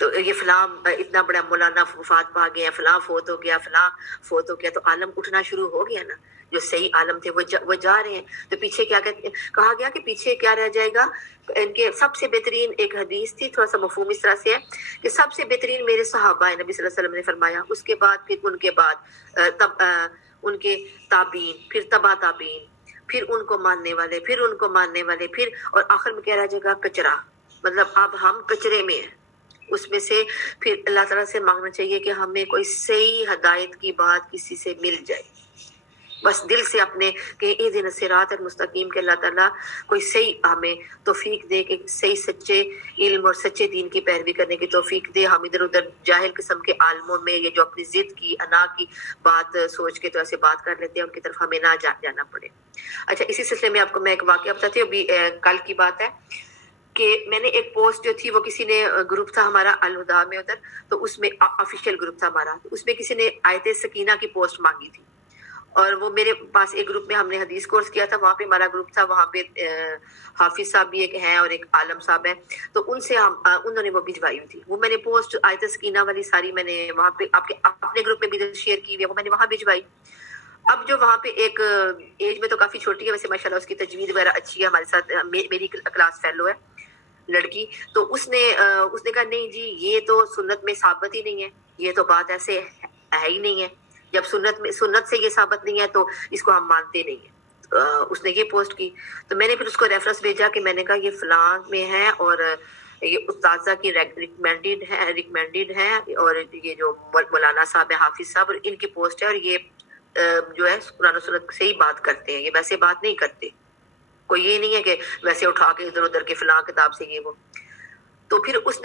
تو یہ فلاں اتنا بڑا مولانا وفات پا گیا، فلاں فوت ہو گیا، فلاں فوت ہو گیا، تو عالم اٹھنا شروع ہو گیا نا۔ جو صحیح عالم تھے وہ جا رہے ہیں، تو پیچھے کیا کہا گیا کہ پیچھے کیا رہ جائے گا؟ ان کے سب سے بہترین ایک حدیث تھی، تھوڑا سا مفہوم اس طرح سے ہے کہ سب سے بہترین میرے صحابہ ہیں، نبی صلی اللہ علیہ وسلم نے فرمایا، اس کے بعد پھر ان کے بعد تب ان کے تابعین، پھر تبا تابعین، پھر ان کو ماننے والے، پھر ان کو ماننے والے، پھر اور آخر میں کیا رہ جائے گا؟ کچرا۔ مطلب اب ہم کچرے میں ہیں۔ اس میں سے پھر اللہ تعالیٰ سے مانگنا چاہیے کہ ہمیں کوئی صحیح ہدایت کی بات کسی سے مل جائے، بس دل سے اپنے کہ اہدنا الصراط المستقیم، کہ اللہ تعالیٰ کوئی صحیح ہمیں توفیق دے کہ صحیح سچے علم اور سچے دین کی پیروی کرنے کی توفیق دے۔ ہم ادھر ادھر جاہل قسم کے عالموں میں یہ جو اپنی ضد کی انا کی بات سوچ کے تو ایسے بات کر لیتے ہیں، ان کی طرف ہمیں نہ جانا پڑے۔ اچھا، اسی سلسلے میں آپ کو میں ایک واقعہ بتاتی ہوں، ابھی کل کی بات ہے کہ میں نے ایک پوسٹ جو تھی وہ کسی نے گروپ تھا ہمارا الہدا میں ادھر، تو اس میں آفیشیل گروپ تھا ہمارا، تو اس میں کسی نے آیت سکینہ کی پوسٹ مانگی تھی، اور وہ میرے پاس ایک گروپ میں ہم نے حدیث کورس کیا تھا، وہاں پہ ہمارا گروپ تھا، وہاں پہ حافظ صاحب بھی ایک ہیں اور ایک عالم صاحب ہیں، تو ان سے انہوں نے وہ بھجوائی ہوئی تھی، وہ میں نے پوسٹ آیت سکینہ والی ساری میں نے وہاں پہ آپ کے اپنے گروپ میں بھی شیئر کی ہوئی ہے، وہ میں نے وہاں بھجوائی۔ اب جو وہاں پہ ایک ایج میں تو کافی چھوٹی ہے ویسے ماشاءاللہ، اس کی تجوید وغیرہ اچھی ہے، ہمارے ساتھ میری کلاس فیلو ہے لڑکی، تو اس نے کہا نہیں جی یہ تو سنت میں ثابت ہی نہیں ہے، یہ تو بات ایسے ہے ہی نہیں ہے، جب سنت سے یہ ثابت نہیں ہے تو اس کو ہم مانتے نہیں ہیں۔ اس نے یہ پوسٹ کی، تو میں نے پھر اس کو ریفرنس بھیجا کہ میں نے کہا یہ فلاں میں ہے اور یہ استاذہ کی ریکمینڈیڈ ہے، اور یہ جو مولانا صاحب ہے حافظ صاحب، اور ان کی پوسٹ ہے، اور یہ جو ہے قرآن و سنت سے ہی بات کرتے ہیں، یہ ویسے بات نہیں کرتے، کوئی یہ نہیں ہے کہ ویسے اٹھا کے ادھر ادھر کے فلاں کتاب سے یہ وہ۔ تو پھر اس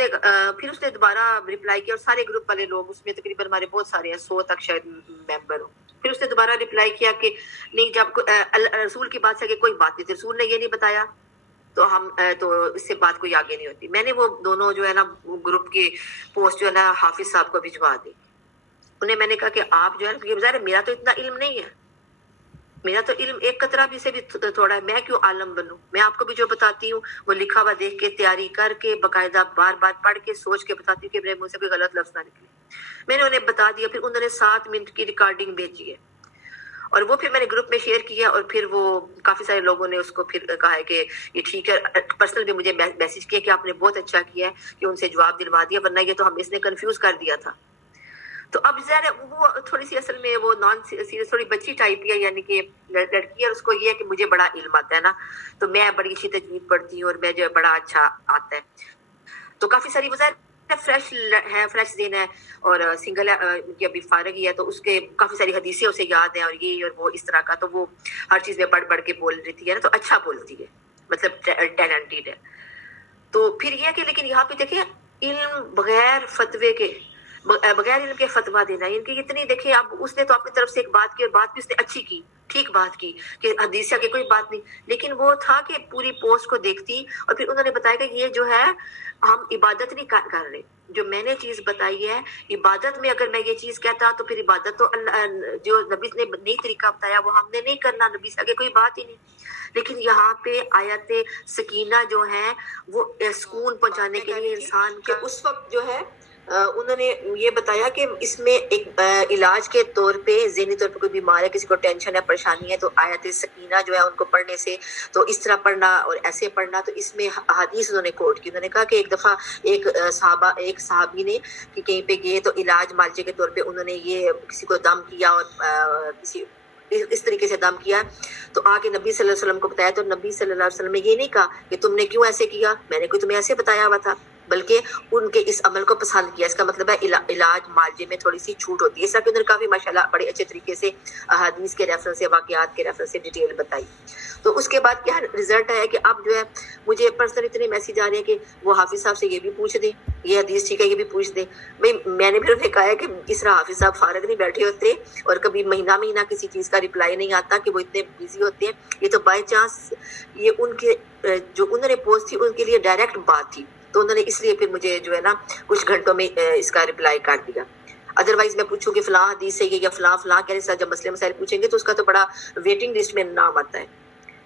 نے دوبارہ رپلائی کیا، اور سارے گروپ والے لوگ اس میں تقریباً ہمارے بہت سارے ہیں، 100 تک شاید ممبر ہو۔ پھر اس نے دوبارہ رپلائی کیا کہ نہیں، جب رسول کی بات سے کہ کوئی بات نہیں تھی، رسول نے یہ نہیں بتایا تو ہم تو اس سے بات کوئی آگے نہیں ہوتی۔ میں نے وہ دونوں جو ہے نا گروپ کی پوسٹ جو ہے نا حافظ صاحب کو بھجوا دی۔ انہیں میں نے کہا کہ آپ جو ہے ظاہر میرا تو اتنا علم نہیں ہے، میرا تو علم ایک قطرہ بھی سے بھی تھوڑا ہے، میں کیوں عالم بنوں؟ میں آپ کو بھی جو بتاتی ہوں وہ لکھا ہوا دیکھ کے، تیاری کر کے، باقاعدہ بار بار پڑھ کے سوچ کے بتاتی ہوں کہ میرے منہ سے کوئی غلط لفظ نہ نکلے۔ میں نے انہیں بتا دیا، پھر انہوں نے 7 منٹ کی ریکارڈنگ بھیجی ہے، اور وہ پھر میں نے گروپ میں شیئر کیا، اور پھر وہ کافی سارے لوگوں نے اس کو پھر کہا ہے کہ یہ ٹھیک ہے، پرسنل بھی مجھے میسج کیا کہ آپ نے بہت اچھا کیا ہے کہ ان سے جواب دلوا دیا، ورنہ یہ تو ہم اس نے کنفیوز کر دیا تھا۔ تو اب ظاہر وہ تھوڑی سی اصل میں وہ نان سیریس تھوڑی بچی ٹائپ ہے، یعنی کہ لڑکی ہے، اور اس کو یہ ہے کہ مجھے بڑا علم آتا ہے نا، تو میں بڑی اچھی تجوید پڑھتی ہوں اور میں جو بڑا اچھا آتا ہے، تو کافی ساری وہ ظاہر فریش ہے، فریش ذہن ہے، اور سنگل ہے کہ ابھی فارغ ہی ہے، تو اس کے کافی ساری حدیثیں اسے یاد ہیں، اور یہ اور وہ اس طرح کا، تو وہ ہر چیز میں پڑھ کے بول رہی ہے نا، تو اچھا بولتی ہے، مطلب ٹیلنٹڈ ہے۔ تو پھر یہ کہ لیکن یہاں پہ دیکھیں علم بغیر فتوے کے، بغیر علم کے فتویٰ دینا، ان کی اتنی دیکھیں، اب اس نے تو اپنی طرف سے ایک بات کی، اور بات بھی اس نے اچھی کی، ٹھیک بات کی کہ حدیث سے آگے کوئی بات نہیں، لیکن وہ تھا کہ پوری پوسٹ کو دیکھتی، اور پھر انہوں نے بتایا کہ یہ جو ہے ہم عبادت نہیں کر رہے، جو میں نے چیز بتائی ہے عبادت میں، اگر میں یہ چیز کہتا تو پھر عبادت تو اللہ جو نبی نے نئی طریقہ بتایا وہ ہم نے نہیں کرنا، نبی سے آگے کوئی بات ہی نہیں۔ لیکن یہاں پہ آیت سکینہ جو ہے وہ سکون پہنچانے کے لیے انسان کے اس وقت جو ہے انہوں نے یہ بتایا کہ اس میں ایک علاج کے طور پہ، ذہنی طور پہ کوئی بیمار ہے، کسی کو ٹینشن ہے، پریشانی ہے، تو آیت سکینہ جو ہے ان کو پڑھنے سے، تو اس طرح پڑھنا اور ایسے پڑھنا، تو اس میں حدیث انہوں نے کوٹ کی، انہوں نے کہا کہ ایک دفعہ ایک صحابی نے کہ کہیں پہ گئے تو علاج معالجے کے طور پہ انہوں نے یہ کسی کو دم کیا، اور کسی اس طریقے سے دم کیا، تو آگے نبی صلی اللہ علیہ وسلم کو بتایا، تو نبی صلی اللہ علیہ وسلم نے یہ نہیں کہا کہ تم نے کیوں ایسے کیا، میں نے کوئی تمہیں ایسے بتایا ہوا تھا، بلکہ ان کے اس عمل کو پسند کیا. اس کا مطلب ہے علاج معالجے میں تھوڑی سی چھوٹ ہوتی ہے. اس طرح کہ انہوں نے کافی ماشاءاللہ بڑے اچھے طریقے سے احادیث کے ریفرنس سے، واقعات کے ریفرنس سے ڈیٹیل بتائی. تو اس کے بعد کیا رزلٹ آیا کہ اب جو ہے مجھے پرسنل اتنے میسیج آ رہے ہیں کہ وہ حافظ صاحب سے یہ بھی پوچھ دیں، یہ حدیث ٹھیک ہے یہ بھی پوچھ دیں. بھائی میں نے بھی انہیں کہا ہے کہ اس طرح حافظ صاحب فارغ نہیں بیٹھے ہوتے اور کبھی مہینہ کسی چیز کا رپلائی نہیں آتا کہ وہ اتنے بزی ہوتے ہیں. یہ تو بائی چانس یہ ان کے جو انہوں نے پوسٹ تھی ان کے لیے ڈائریکٹ بات تھی، تو انہوں نے اس لیے پھر مجھے جو ہے نا کچھ گھنٹوں میں اس کا رپلائی کر دیا. ادروائز میں پوچھوں کہ فلاں حدیث ہے یا فلاں کیا ساتھ جب مسئلے مسائل پوچھیں گے تو اس کا تو بڑا ویٹنگ لسٹ میں نام آتا ہے.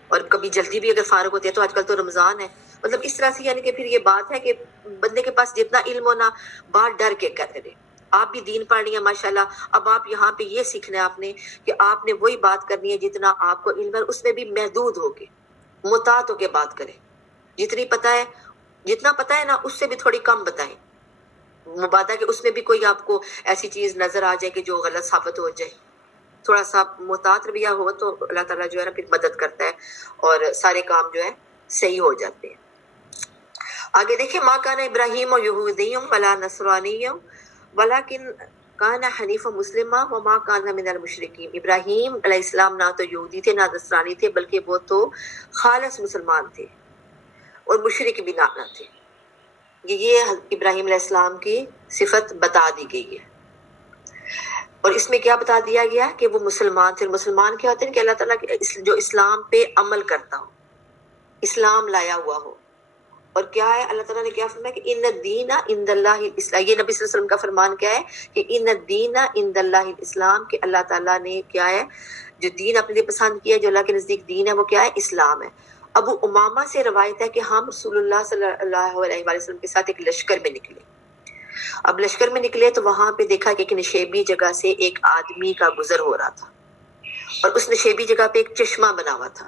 اور کبھی جلدی بھی اگر فارغ ہوتے ہیں تو آج کل تو رمضان ہے. مطلب اس طرح سے یعنی کہ پھر یہ بات ہے کہ بندے کے پاس جتنا علم ہونا بات ڈر کے کرے. آپ بھی دین پڑھ رہی ہیں ماشاءاللہ. اب آپ یہاں پہ یہ سیکھنا ہے آپ نے کہ آپ نے وہی بات کرنی ہے جتنا آپ کو علم ہے، اس میں بھی محدود ہو کے محتاط ہو کے بات کریں. جتنا پتہ ہے نا اس سے بھی تھوڑی کم بتائیں. مبادہ کہ اس میں بھی کوئی آپ کو ایسی چیز نظر آ جائے کہ جو غلط ثابت ہو جائے. تھوڑا سا محتاط رویہ ہو تو اللہ تعالیٰ جو ہے نا پھر مدد کرتا ہے اور سارے کام جو ہے صحیح ہو جاتے ہیں. آگے دیکھیں، ما کان ابراہیم یہودیم ولا نصرانیم ولکن کان حنیف مسلم وما کان من المشرکین. ابراہیم علیہ السلام نہ تو یہودی تھے نہ نصرانی تھے، بلکہ وہ تو خالص مسلمان تھے اور مشرک بھی نہ تھے. یہ ابراہیم علیہ السلام کی صفت بتا دی گئی ہے. اور اس میں کیا بتا دیا گیا کہ وہ مسلمان تھے. مسلمان کیا ہوتے ہیں کہ اللہ تعالیٰ جو اسلام پہ عمل کرتا ہو، اسلام لایا ہوا ہو. اور کیا ہے اللہ تعالیٰ نے کیا فرمایا کہ ان الدین عند اللہ الاسلام. یہ نبی صلی اللہ علیہ وسلم کا فرمان کیا ہے کہ ان الدین عند اللہ الاسلام، کہ اللہ تعالیٰ نے کیا ہے جو دین اپنے لیے پسند کیا ہے، جو اللہ کے نزدیک دین ہے، وہ کیا ہے؟ اسلام ہے. ابو امامہ سے روایت ہے کہ ہم رسول اللہ صلی اللہ علیہ وسلم کے ساتھ ایک لشکر میں نکلے. اب لشکر میں نکلے تو وہاں پہ دیکھا کہ ایک نشیبی جگہ سے ایک آدمی کا گزر ہو رہا تھا اور اس نشیبی جگہ پہ ایک چشمہ بنا ہوا تھا.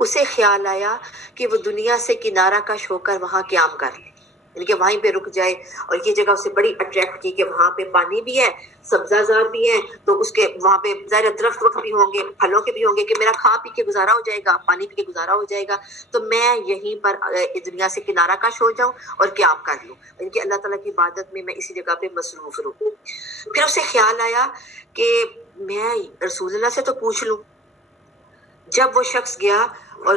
اسے خیال آیا کہ وہ دنیا سے کنارہ کش ہو کر وہاں قیام کر لے، یعنی کہ وہیں پہ رک جائے. اور یہ جگہ اسے بڑی اٹریکٹ کی کہ وہاں پہ پانی بھی ہے، سبزہ زار بھی ہے، تو اس کے وہاں پہ ظاہر درخت وقت بھی ہوں گے، پھلوں کے بھی ہوں گے، کہ میرا کھا پی کے گزارا ہو جائے گا، پانی پی کے گزارا ہو جائے گا، تو میں یہیں پر دنیا سے کنارہ کش ہو جاؤں اور قیام کر لوں، یعنی کہ اللہ تعالیٰ کی عبادت میں اسی جگہ پہ مصروف رہوں. پھر اسے خیال آیا کہ میں رسول اللہ سے تو پوچھ لوں. جب وہ شخص گیا اور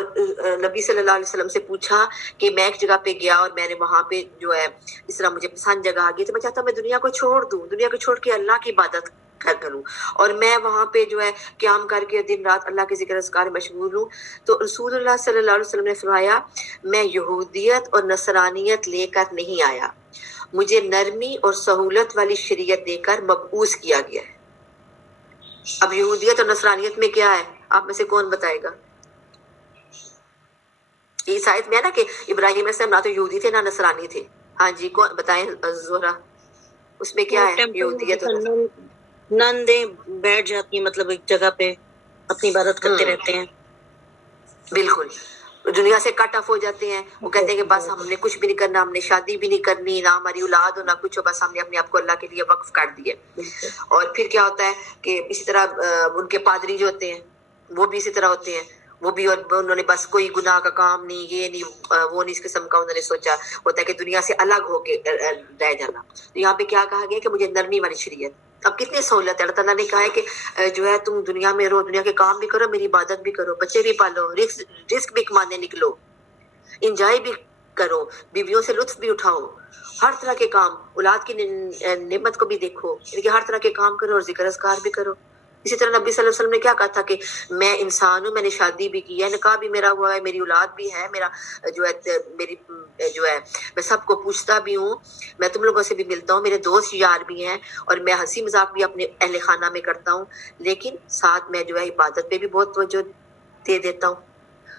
نبی صلی اللہ علیہ وسلم سے پوچھا کہ میں ایک جگہ پہ گیا اور میں نے وہاں پہ جو ہے اس طرح مجھے پسند جگہ آ گئی، تو میں چاہتا ہوں میں دنیا کو چھوڑ دوں، دنیا کو چھوڑ کے اللہ کی عبادت کروں اور میں وہاں پہ جو ہے قیام کر کے دن رات اللہ کے ذکر اذکار مشغول ہوں. تو رسول اللہ صلی اللہ علیہ وسلم نے فرمایا، میں یہودیت اور نصرانیت لے کر نہیں آیا، مجھے نرمی اور سہولت والی شریعت دے کر مبعوث کیا گیا ہے. اب یہودیت اور نصرانیت میں کیا ہے؟ آپ میں سے کون بتائے گا؟ اس آیت میں ہے نا کہ ابراہیم علیہ السلام نہ تو یہودی تھے نہ نصرانی تھے. ہاں جی، کون بتائیں زہرا، اس میں کیا ہے یہودیت اور نندیں بیٹھ جاتی ہیں، مطلب ایک جگہ پہ اپنی عبادت کرتے رہتے ہیں. بالکل دنیا سے کٹ آف ہو جاتے ہیں. وہ کہتے ہیں کہ بس ہم نے کچھ بھی نہیں کرنا، ہم نے شادی بھی نہیں کرنی، نہ ہماری اولاد ہو نہ کچھ ہو، بس ہم نے اپنے آپ کو اللہ کے لیے وقف کر دیے. اور پھر کیا ہوتا ہے کہ اسی طرح ان کے پادری جو ہوتے ہیں وہ بھی اسی طرح ہوتے ہیں، وہ بھی، اور انہوں نے بس کوئی گناہ کا کام نہیں، یہ نہیں وہ نہیں، اس قسم کا انہوں نے سوچا ہوتا ہے کہ دنیا سے الگ ہو کے رہ جانا. تو یہاں پہ کیا کہا گیا کہ مجھے نرمی والی شریعت. اب کتنی سہولت ہے، اللہ تعالیٰ نے کہا ہے کہ جو ہے تم دنیا میں رہو، دنیا کے کام بھی کرو، میری عبادت بھی کرو، بچے بھی پالو، رزق بھی کمانے نکلو، انجوائے بھی کرو، بیویوں سے لطف بھی اٹھاؤ، ہر طرح کے کام، اولاد کی نعمت کو بھی دیکھو، یعنی کہ ہر طرح کے کام کرو اور ذکر اذکار بھی کرو. اسی طرح نبی صلی اللہ علیہ وسلم نے کیا کہا تھا کہ میں انسان ہوں، میں نے شادی بھی کی ہے، نکاح بھی میرا ہوا ہے، میری اولاد بھی ہے، میرا جو ہے میری جو ہے میں سب کو پوچھتا بھی ہوں، میں تم لوگوں سے بھی ملتا ہوں، میرے دوست یار بھی ہیں، اور میں ہنسی مذاق بھی اپنے اہل خانہ میں کرتا ہوں، لیکن ساتھ میں جو ہے عبادت پہ بھی بہت توجہ دے دیتا ہوں.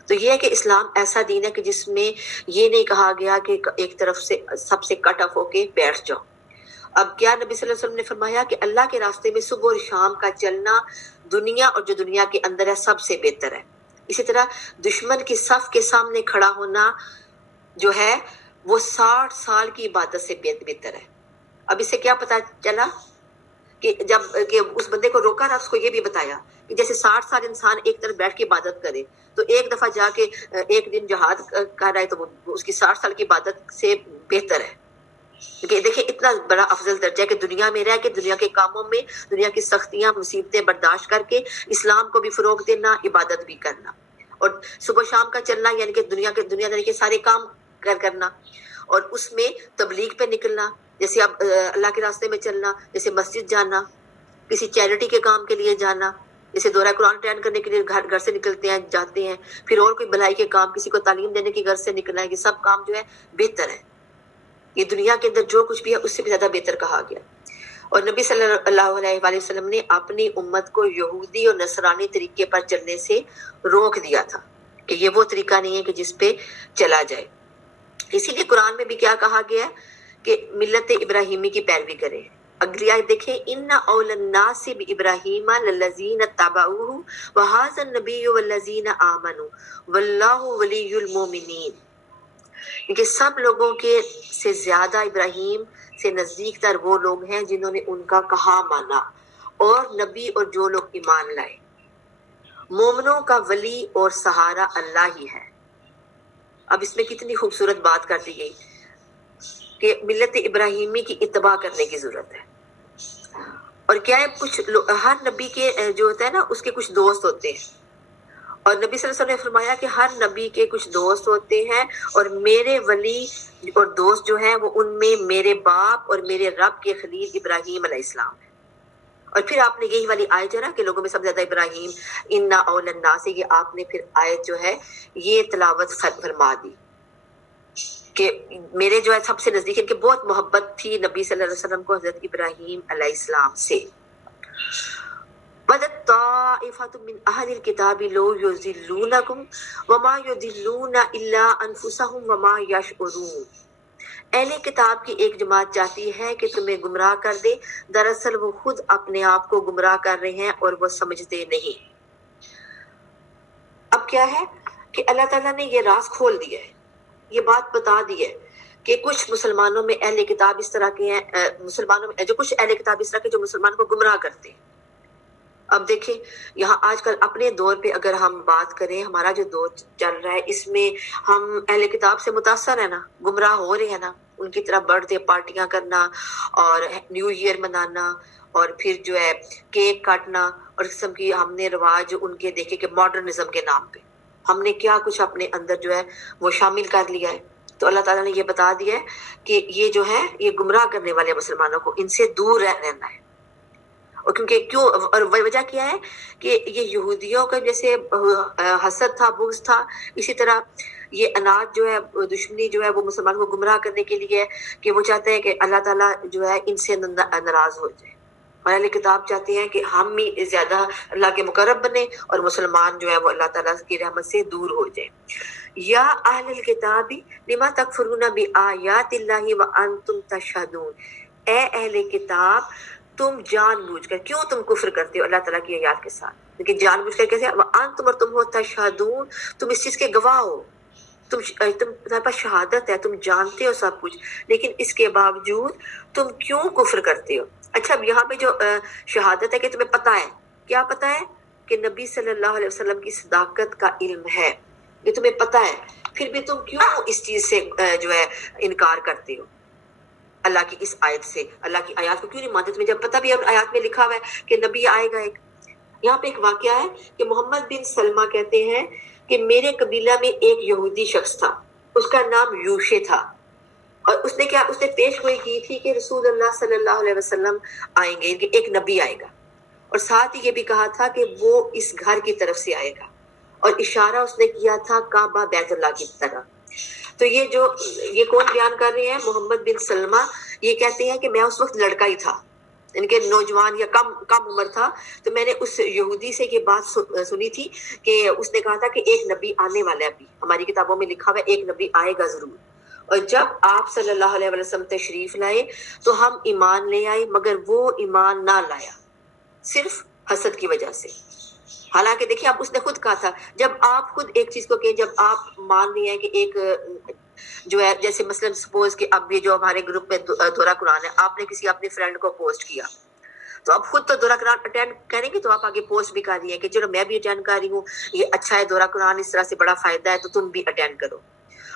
تو یہ ہے کہ اسلام ایسا دین ہے کہ جس میں یہ نہیں کہا گیا کہ ایک طرف سے سب سے کٹ آف ہو کے بیٹھ جاؤ. اب کیا نبی صلی اللہ علیہ وسلم نے فرمایا کہ اللہ کے راستے میں صبح اور شام کا چلنا دنیا اور جو دنیا کے اندر ہے سب سے بہتر ہے. اسی طرح دشمن کی صف کے سامنے کھڑا ہونا جو ہے وہ 60 سال کی عبادت سے بہتر ہے. اب اس سے کیا پتا چلا کہ جب کہ اس بندے کو روکا نا، اس کو یہ بھی بتایا کہ جیسے 60 سال انسان ایک طرف بیٹھ کے عبادت کرے تو ایک دفعہ جا کے ایک دن جہاد کر رہا ہے تو وہ اس کی 60 سال کی عبادت سے بہتر ہے. کہ دیکھیں اتنا بڑا افضل درجہ ہے کہ دنیا میں رہ کے دنیا کے کاموں میں دنیا کی سختیاں مصیبتیں برداشت کر کے اسلام کو بھی فروغ دینا, عبادت بھی کرنا, اور صبح شام کا چلنا یعنی کہ دنیا داری کے سارے کام کرنا, اور اس میں تبلیغ پہ نکلنا, جیسے اب اللہ کے راستے میں چلنا, جیسے مسجد جانا, کسی چیریٹی کے کام کے لیے جانا, جیسے دورہ قرآن اٹینڈ کرنے کے لیے گھر سے نکلتے ہیں جاتے ہیں, پھر اور کوئی بھلائی کے کام, کسی کو تعلیم دینے کے گھر سے نکلنا ہے, یہ سب کام جو ہے بہتر ہے. یہ دنیا کے اندر جو کچھ بھی ہے اس سے بھی زیادہ بہتر کہا گیا. اور نبی صلی اللہ علیہ وآلہ وسلم نے اپنی امت کو یہودی اور نصرانی طریقے پر چلنے سے روک دیا تھا کہ یہ وہ طریقہ نہیں ہے کہ جس پہ چلا جائے. اسی لیے قرآن میں بھی کیا کہا گیا ہے کہ ملت ابراہیمی کی پیروی کریں. اگلی آیت دیکھیں, ان اول الناس بابراہیم للذین اتبعوہ وہذا النبی والذین آمنوا واللہ ولی المؤمنین. کیونکہ سب لوگوں کے سے زیادہ ابراہیم سے نزدیک تر وہ لوگ ہیں جنہوں نے ان کا کہا مانا, اور نبی اور جو لوگ ایمان لائے. مومنوں کا ولی اور سہارا اللہ ہی ہے. اب اس میں کتنی خوبصورت بات کر دی گئی کہ ملت ابراہیمی کی اتباع کرنے کی ضرورت ہے. اور کیا ہے, کچھ ہر نبی کے جو ہوتا ہے نا اس کے کچھ دوست ہوتے ہیں, اور نبی صلی اللہ علیہ وسلم نے فرمایا کہ ہر نبی کے کچھ دوست ہوتے ہیں, اور میرے ولی اور دوست جو ہیں وہ ان میں میرے باپ اور میرے رب کے خلیل ابراہیم علیہ السلام ہے. اور پھر آپ نے یہی والی آیت جو ہے نا کہ لوگوں میں سب سے زیادہ ابراہیم, انا اول الناس, یہ آپ نے پھر آیت جو ہے یہ تلاوت فرما دی کہ میرے جو ہے سب سے نزدیک, ان کے بہت محبت تھی نبی صلی اللہ علیہ وسلم کو حضرت ابراہیم علیہ السلام سے. وَدَتْ طَائِفَةٌ مِّنْ أَهْلِ الْكِتَابِ لَوْ يُضِلُّونَكُمْ وَمَا يُضِلُّونَ إِلَّا أَنفُسَهُمْ وَمَا يَشْعُرُونَ. اہل کتاب کی ایک جماعت چاہتی ہے کہ تمہیں گمراہ کر دے, دراصل وہ خود اپنے آپ کو گمراہ کر رہے ہیں اور وہ سمجھتے نہیں. اب کیا ہے کہ اللہ تعالیٰ نے یہ راز کھول دیا ہے, یہ بات بتا دی ہے کہ کچھ مسلمانوں میں اہل کتاب اس طرح کے ہیں, مسلمانوں میں جو کچھ اہل کتاب اس طرح کے جو مسلمانوں کو گمراہ کرتے ہیں. اب دیکھیں یہاں آج کل اپنے دور پہ اگر ہم بات کریں, ہمارا جو دور چل رہا ہے اس میں ہم اہل کتاب سے متاثر ہیں نا, گمراہ ہو رہے ہیں نا, ان کی طرح برتھ ڈے پارٹیاں کرنا اور نیو ایئر منانا, اور پھر جو ہے کیک کاٹنا, اور قسم کی ہم نے رواج ان کے دیکھے کہ ماڈرنزم کے نام پہ ہم نے کیا کچھ اپنے اندر جو ہے وہ شامل کر لیا ہے. تو اللہ تعالیٰ نے یہ بتا دیا ہے کہ یہ جو ہے یہ گمراہ کرنے والے مسلمانوں کو ان سے دور رہنا ہے. اور کیونکہ کیوں, اور وجہ کیا ہے کہ یہ یہودیوں کا جیسے حسد تھا, بغض تھا, اسی طرح یہ اناج جو ہے دشمنی جو ہے وہ مسلمانوں کو گمراہ کرنے کے لیے ہے کہ وہ چاہتے ہیں کہ اللہ تعالیٰ جو ہے ان سے ناراض ہو جائے, اور اہل کتاب چاہتے ہیں کہ ہم ہی زیادہ اللہ کے مقرب بنے اور مسلمان جو ہے وہ اللہ تعالیٰ کی رحمت سے دور ہو جائے. یا اہل الکتاب لما تکفرون بآیات اللہ وانتم تشہدون. اے اہل کتاب تم جان بوجھ کر کیوں تم کفر کرتے ہو اللہ تعالیٰ کی آیات کے ساتھ, لیکن جان بوجھ کر کیسے, وانتم, اور تم ہو تشہدون, تم اس چیز کے گواہ ہو, تمہارے پاس شہادت ہے, تم جانتے ہو سب کچھ, لیکن اس کے باوجود تم کیوں کفر کرتے ہو. اچھا اب یہاں پہ جو شہادت ہے کہ تمہیں پتہ ہے, کیا پتہ ہے کہ نبی صلی اللہ علیہ وسلم کی صداقت کا علم ہے, یہ تمہیں پتہ ہے, پھر بھی تم کیوں اس چیز سے جو ہے انکار کرتے ہو اللہ کی اس آیت سے, اللہ کی آیات کو کیوں نہیں مانتے تمہیں جب پتہ بھی آیات میں لکھا ہوا ہے کہ نبی آئے گا ایک. یہاں پہ ایک واقعہ ہے کہ محمد بن سلمہ کہتے ہیں کہ میرے قبیلہ میں ایک یہودی شخص تھا, اس کا نام یوشے تھا, اور اس نے پیش گوئی کی تھی کہ رسول اللہ صلی اللہ علیہ وسلم آئیں گے, کہ ایک نبی آئے گا, اور ساتھ ہی یہ بھی کہا تھا کہ وہ اس گھر کی طرف سے آئے گا, اور اشارہ اس نے کیا تھا کعبہ بیت اللہ کی طرح. تو یہ کون بیان کر رہے ہیں, محمد بن سلمہ. یہ کہتے ہیں کہ میں اس وقت لڑکا ہی تھا, ان کے نوجوان یا کم عمر تھا, تو میں نے اس یہودی سے یہ بات سنی تھی کہ اس نے کہا تھا کہ ایک نبی آنے والا ہے, ابھی ہماری کتابوں میں لکھا ہوا ہے ایک نبی آئے گا ضرور. اور جب آپ صلی اللہ علیہ وسلم تشریف لائے تو ہم ایمان لے آئے, مگر وہ ایمان نہ لایا صرف حسد کی وجہ سے. حالانکہ دیکھیں اب اس نے خود کہا تھا, جب آپ خود ایک چیز کو کہ جب آپ مان رہے ہیں کہ ایک جو ہے جیسے مثلا سپوز کہ اب یہ جو ہمارے گروپ میں دورہ قرآن ہے, آپ نے کسی اپنے فرینڈ کو پوسٹ کیا, تو اب خود تو دورہ قرآن اٹینڈ کریں گے تو آپ آگے پوسٹ بھی کر رہی ہیں کہ چلو میں بھی اٹینڈ کر رہی ہوں، یہ اچھا ہے دورہ قرآن، اس طرح سے بڑا فائدہ ہے تو تم بھی اٹینڈ کرو۔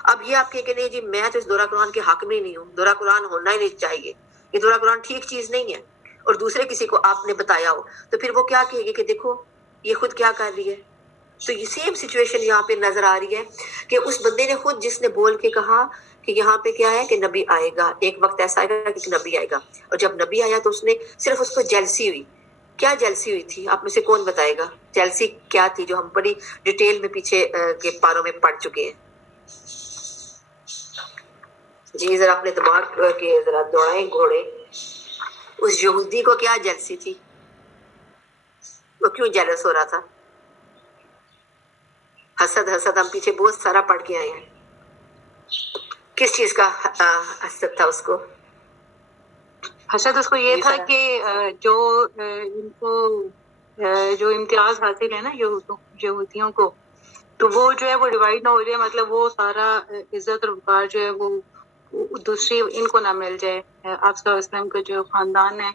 اب یہ آپ کہیں کہ نہیں جی میں تو اس دورہ قرآن کے حق میں نہیں ہوں، دورہ قرآن ہونا ہی نہیں چاہیے، یہ دورہ قرآن ٹھیک چیز نہیں ہے، اور دوسرے کسی کو آپ نے بتایا ہو تو پھر وہ کیا کہے گی کہ دیکھو یہ خود کیا کر رہی ہے۔ تو یہ سیم سچویشن یہاں پہ نظر آ رہی ہے کہ اس بندے نے خود جس نے بول کے کہا کہ یہاں پہ کیا ہے کہ نبی آئے گا، ایک وقت ایسا آئے گا کہ نبی آئے گا، اور جب نبی آیا تو اس نے صرف اس کو جیلسی ہوئی۔ کیا جیلسی ہوئی تھی آپ میں سے کون بتائے گا؟ جیلسی کیا تھی جو ہم بڑی ڈیٹیل میں پیچھے کے پاروں میں پڑھ چکے ہیں؟ جی ذرا اپنے دماغ کے ذرا دوڑائیں گھوڑے۔ اس یہودی کو کیا جیلسی تھی؟ وہ کیوں جیلس ہو رہا تھا؟ حسد ہم پیچھے بہت سارا پڑھ کے آئے ہیں۔ کس چیز کا حسد تھا اس کو؟ حسد اس کو یہ تھا کہ جو ان کو جو امتیاز حاصل ہے نا یہودیوں کو، تو وہ جو ہے وہ ڈیوائڈ نہ ہو جائے، مطلب وہ سارا عزت اور وقار جو ہے وہ دوسری ان کو نہ مل جائے، آپ صلی اللہ علیہ وسلم کا جو خاندان ہے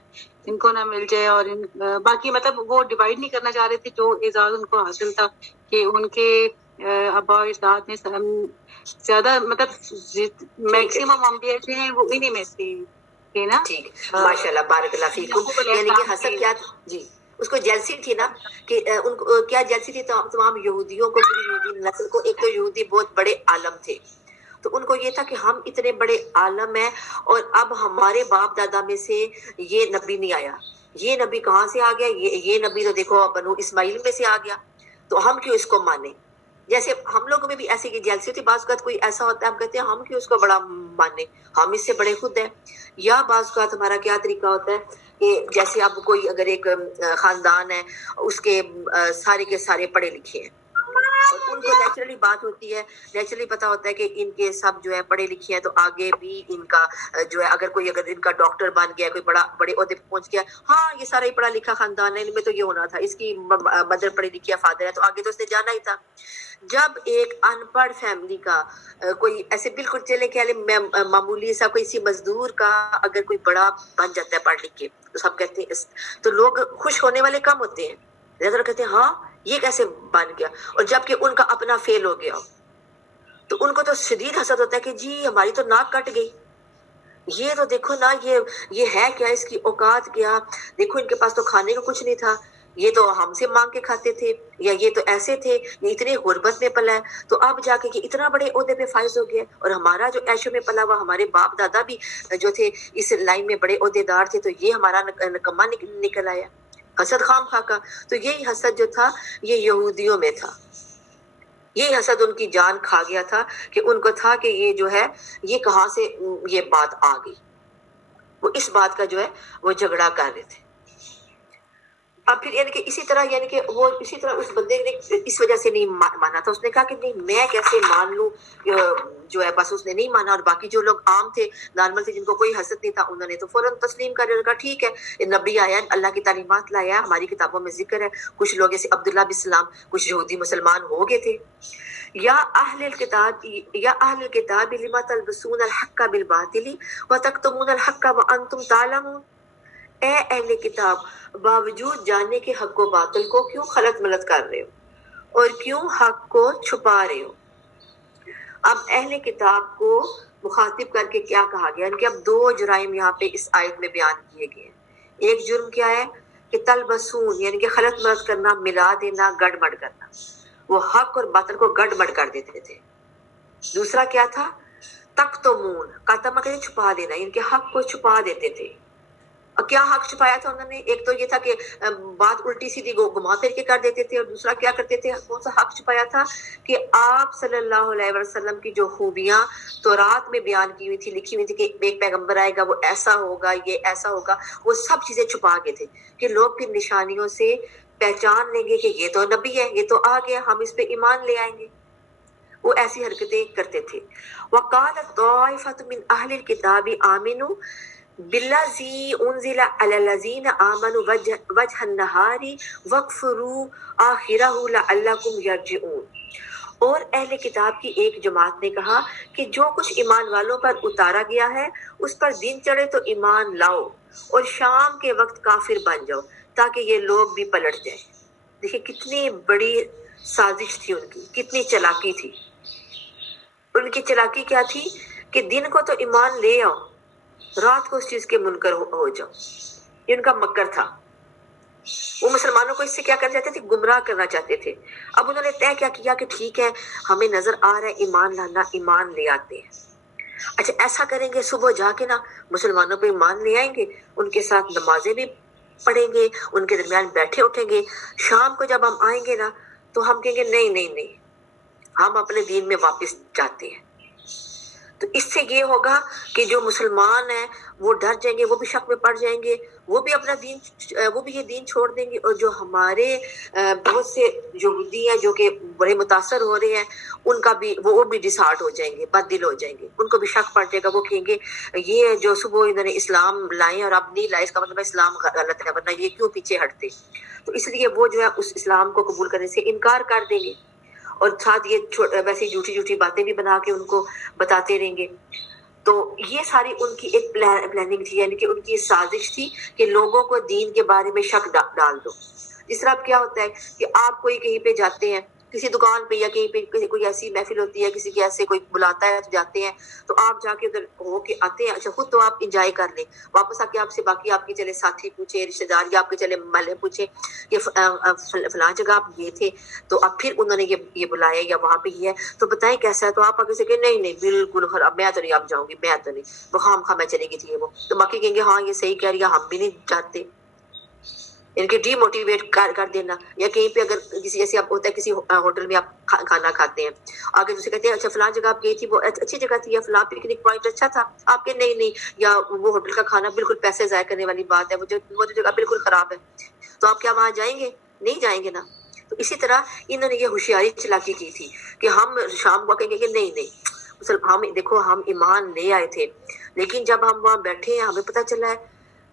ان کو نہ مل جائے، اور باقی مطلب وہ ڈیوائڈ نہیں کرنا چاہ رہے تھے جو اعزاز ان کو حاصل تھا کہ ان کے آبا و اجداد نے زیادہ مطلب میکسیمم انبیاء جو ہیں وہ انہی میں سے تھے نا۔ ٹھیک، ماشاء اللہ، بارک اللہ فیکم۔ یعنی کہ حسد کیا تھا؟ جی اس کو جیلسی تھی نا کہ ان کو کیا جیلسی تھی؟ تمام یہودیوں کو، پوری یہودی نسل کو۔ ایک تو یہودی بہت بڑے عالم تھے، تو ان کو یہ تھا کہ ہم اتنے بڑے عالم ہیں اور اب ہمارے باپ دادا میں سے یہ نبی نہیں آیا، یہ نبی کہاں سے آ گیا؟ یہ نبی تو دیکھو بنو اسماعیل میں سے آ گیا، تو ہم کیوں اس کو مانیں؟ جیسے ہم لوگوں میں بھی ایسی کی جیلسی ہوتی، بعض اوقات کوئی ایسا ہوتا ہے ہم کہتے ہیں ہم کیوں اس کو بڑا مانیں، ہم اس سے بڑے خود ہیں۔ یا بعض اوقات ہمارا کیا طریقہ ہوتا ہے کہ جیسے اب کوئی اگر ایک خاندان ہے، اس کے سارے کے سارے پڑھے لکھے ہیں، اور ان کو نیچرلی بات ہوتی ہے، نیچرلی پتا ہوتا ہے کہ ان کے سب جو ہے پڑھے لکھے ہیں، تو آگے بھی ان کا جو ہے اگر ان کا ڈاکٹر بن گیا، کوئی بڑے عہدے پہ پہنچ گیا، ہاں یہ سارا ہی پڑھا لکھا خاندان ہے، ان میں تو یہ ہونا تھا، اس کی مدر پڑھی لکھی ہے، فادر ہے، تو آگے تو اس نے جانا ہی تھا۔ جب ایک ان پڑھ فیملی کا کوئی ایسے بالکل چلے کہ معمولی سا کوئی سی مزدور کا اگر کوئی بڑا بن جاتا ہے پڑھ لکھ کے، تو سب کہتے ہیں تو لوگ خوش ہونے والے کم ہوتے ہیں، زیادہ کہتے ہیں ہاں یہ کیسے بن گیا، اور جب کہ ان کا اپنا فیل ہو گیا تو ان کو تو شدید حسد ہوتا ہے کہ جی ہماری تو ناک کٹ گئی، یہ تو دیکھو نا یہ ہے کیا، اس کی اوقات کیا، دیکھو ان کے پاس تو کھانے کو کچھ نہیں تھا، یہ تو ہم سے مانگ کے کھاتے تھے، یا یہ تو ایسے تھے، یہ اتنے غربت میں پلا ہے، تو اب جا کے یہ اتنا بڑے عہدے پہ فائز ہو گیا، اور ہمارا جو عیشوں میں پلا ہوا ہمارے باپ دادا بھی جو تھے اس لائن میں بڑے عہدے دار تھے، تو یہ ہمارا نکما نکل آیا، حسد خام خواہ کا۔ تو یہی حسد جو تھا یہ یہودیوں میں تھا، یہی حسد ان کی جان کھا گیا تھا کہ ان کو تھا کہ یہ جو ہے یہ کہاں سے یہ بات آ گئی، وہ اس بات کا جو ہے وہ جھگڑا کر رہے تھے۔ اب پھر یعنی کہ اسی طرح یعنی کہ وہ اسی طرح اس بندے نے اس وجہ سے نہیں مانا تھا، اس نے کہا کہ نہیں میں کیسے مان لوں، جو ہے بس اس نے نہیں مانا، اور باقی جو لوگ عام تھے، نارمل تھے، جن کو کوئی حسد نہیں تھا، انہوں نے تو فوراً تسلیم کر لیا، ٹھیک ہے نبی آیا، اللہ کی تعلیمات لایا، ہماری کتابوں میں ذکر ہے، کچھ لوگ جیسے عبداللہ بن سلام کچھ یہودی مسلمان ہو گئے تھے۔ یا اہل الکتاب لما تلبسون الحق بالباطل وتکتمون الحق وانتم تعلمون، اے اہل کتاب باوجود جاننے کے حق و باطل کو کیوں خلط ملط کر رہے ہو اور کیوں حق کو چھپا رہے ہو۔ اب اہل کتاب کو مخاطب کر کے کیا کہا گیا؟ ان کے اب دو جرائم یہاں پہ اس آیت میں بیان کیے گئے ہیں۔ ایک جرم کیا ہے کہ تلبسون یعنی کہ خلط ملط کرنا، ملا دینا، گڑ مڑ کرنا، وہ حق اور باطل کو گڑ مڑ کر دیتے تھے۔ دوسرا کیا تھا؟ تکتمون، کاتما کہ چھپا دینا، یعنی کہ حق کو چھپا دیتے تھے۔ اور کیا حق چھپایا تھا انہوں نے؟ ایک تو یہ تھا کہ بات الٹی سیدھی گھما پھر کے کر دیتے تھے، اور دوسرا کیا کرتے تھے؟ کون سا حق چھپایا تھا؟ کہ آپ صلی اللہ علیہ وسلم کی جو خوبیاں تورات میں بیان کی ہوئی تھی، لکھی ہوئی تھی کہ ایک پیغمبر آئے گا، وہ ایسا ہوگا، یہ ایسا ہوگا، وہ سب چیزیں چھپا گئے تھے کہ لوگ پھر نشانیوں سے پہچان لیں گے کہ یہ تو نبی ہے، یہ تو آ گیا، ہم اس پہ ایمان لے آئیں گے۔ وہ ایسی حرکتیں کرتے تھے۔ وَقَالَتْ طَائِفَةٌ مِّنْ أَهْلِ الْكِتَابِ آمِنُوا بِالَّذِي أُنزِلَ عَلَى الَّذِينَ آمَنُوا وَجْهَ النَّهَارِ وَاكْفُرُوا آخِرَهُ لَعَلَّكُمْ يَرْجِعُونَ، اور اہل کتاب کی ایک جماعت نے کہا کہ جو کچھ ایمان والوں پر اتارا گیا ہے اس پر دین چڑھے تو ایمان لاؤ اور شام کے وقت کافر بن جاؤ تاکہ یہ لوگ بھی پلٹ جائیں۔ دیکھیں کتنی بڑی سازش تھی ان کی، کتنی چلاکی تھی۔ ان کی چلاکی کیا تھی کہ دن کو تو ایمان لے آؤ، رات کو اس چیز کے منکر ہو جاؤ۔ یہ ان کا مکر تھا۔ وہ مسلمانوں کو اس سے کیا کرنا چاہتے تھے؟ گمراہ کرنا چاہتے تھے۔ اب انہوں نے طے کیا کیا کہ ٹھیک ہے، ہمیں نظر آ رہا ہے ایمان لانا، ایمان لے آتے ہیں۔ اچھا ایسا کریں گے، صبح جا کے نا مسلمانوں پہ ایمان لے آئیں گے، ان کے ساتھ نمازیں بھی پڑھیں گے، ان کے درمیان بیٹھے اٹھیں گے۔ شام کو جب ہم آئیں گے نا تو ہم کہیں گے نہیں نہیں نہیں، ہم اپنے دین میں واپس جاتے ہیں۔ تو اس سے یہ ہوگا کہ جو مسلمان ہیں وہ ڈر جائیں گے، وہ بھی شک میں پڑ جائیں گے، وہ بھی اپنا دین، وہ بھی یہ دین چھوڑ دیں گے، اور جو ہمارے بہت سے یہودی ہیں جو کہ بڑے متاثر ہو رہے ہیں، ان کا بھی وہ بھی ڈس ہارٹ ہو جائیں گے، بد دل ہو جائیں گے، ان کو بھی شک پڑ جائے گا۔ وہ کہیں گے یہ جو صبح انہوں نے اسلام لائے اور اب نہیں لائے، اس کا مطلب ہے اسلام غلط ہے، ورنہ یہ کیوں پیچھے ہٹتے؟ تو اس لیے وہ جو ہے اس اسلام کو قبول کرنے سے انکار کر دیں گے، اور ساتھ یہ ویسے جھوٹی جھوٹی باتیں بھی بنا کے ان کو بتاتے رہیں گے۔ تو یہ ساری ان کی ایک پلاننگ تھی، یعنی کہ ان کی سازش تھی کہ لوگوں کو دین کے بارے میں شک ڈال دو۔ جس طرح اب کیا ہوتا ہے کہ آپ کوئی کہیں پہ جاتے ہیں، کسی دکان پہ یا کہیں پہ کوئی ایسی محفل ہوتی ہے، کسی کے ایسے کوئی بلاتا ہے تو جاتے ہیں، تو آپ جا کے ادھر ہو کے آتے ہیں، اچھا خود تو آپ انجوائے کر لیں، واپس آ کے آپ سے باقی آپ کے چلے ساتھی پوچھیں، رشتے دار یا آپ کے چلے محلے پوچھیں کہ فلاں جگہ آپ گئے تھے تو اب پھر انہوں نے یہ بلایا یا وہاں پہ یہ ہے تو بتائیں کیسا ہے، تو آپ آگے سے کہ نہیں نہیں بالکل خراب، میں تو نہیں اب جاؤں گی، میں تو نہیں، وہ خام خواہ میں چلے گی تھی وہ، تو باقی کہیں گے ہاں یہ صحیح کہہ رہی ہے، ہم بھی نہیں جاتے۔ ان کے ڈی موٹیویٹ کر دینا، یا کہیں پہ اگر کسی جیسے آپ ہوتا ہے کسی ہوٹل میں آپ کھانا کھاتے ہیں، آگے دوسرے کہتے ہیں اچھا فلاں جگہ آپ گئی تھی وہ اچھی جگہ تھی، یا فلاں پکنک پوائنٹ اچھا تھا، آپ کے نہیں نہیں، یا وہ ہوٹل کا کھانا بالکل پیسے ضائع کرنے والی بات ہے، وہ جگہ بالکل خراب ہے، تو آپ کیا وہاں جائیں گے؟ نہیں جائیں گے نا۔ تو اسی طرح انہوں نے یہ ہوشیاری چلاکی کی تھی کہ ہم شام کو کہیں گے کہ نہیں نہیں، ہم دیکھو ہم ایمان لے آئے تھے، لیکن جب ہم وہاں بیٹھے ہیں ہمیں پتہ چلا ہے،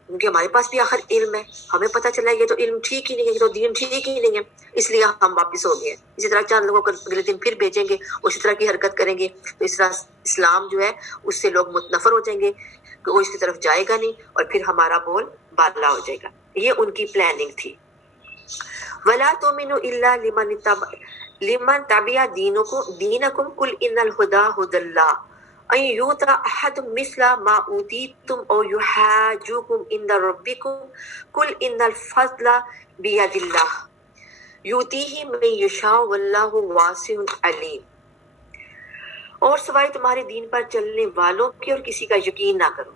کیونکہ ہمارے پاس بھی آخر علم ہے، ہمیں پتہ چلا ہے یہ تو علم ٹھیک ہی نہیں ہے، یہ تو دین ٹھیک ہی نہیں ہے، اس لیے ہم واپس ہو گئے۔ اسی طرح چند لوگوں کو اگلے دن پھر بھیجیں گے، اسی طرح کی حرکت کریں گے، تو اس طرح اسلام جو ہے اس سے لوگ متنفر ہو جائیں گے کہ وہ اس کی طرف جائے گا نہیں، اور پھر ہمارا بول باطلا ہو جائے گا۔ یہ ان کی پلاننگ تھی۔ وَلَا تُؤْمِنُوا إِلَّا لِمَنْ تَبِعَ دِينَكُمْ قُلْ إِنَّ الْهُدَىٰ هُدَى اللَّهِ أَن يُؤْتَىٰ أَحَدٌ مِثْلَ مَا أُوتِيتُمْ أَوْ يُحَاجُّوكُمْ عِندَ رَبِّكُمْ قُلْ إِنَّ الْفَضْلَ بِيَدِ اللَّهِ يُؤْتِيهِ مَن يَشَاءُ وَاللَّهُ وَاسِعٌ عَلِيمٌ۔ اور سوائے تمہارے دین پر چلنے والوں کے اور کسی کا یقین نہ کرو،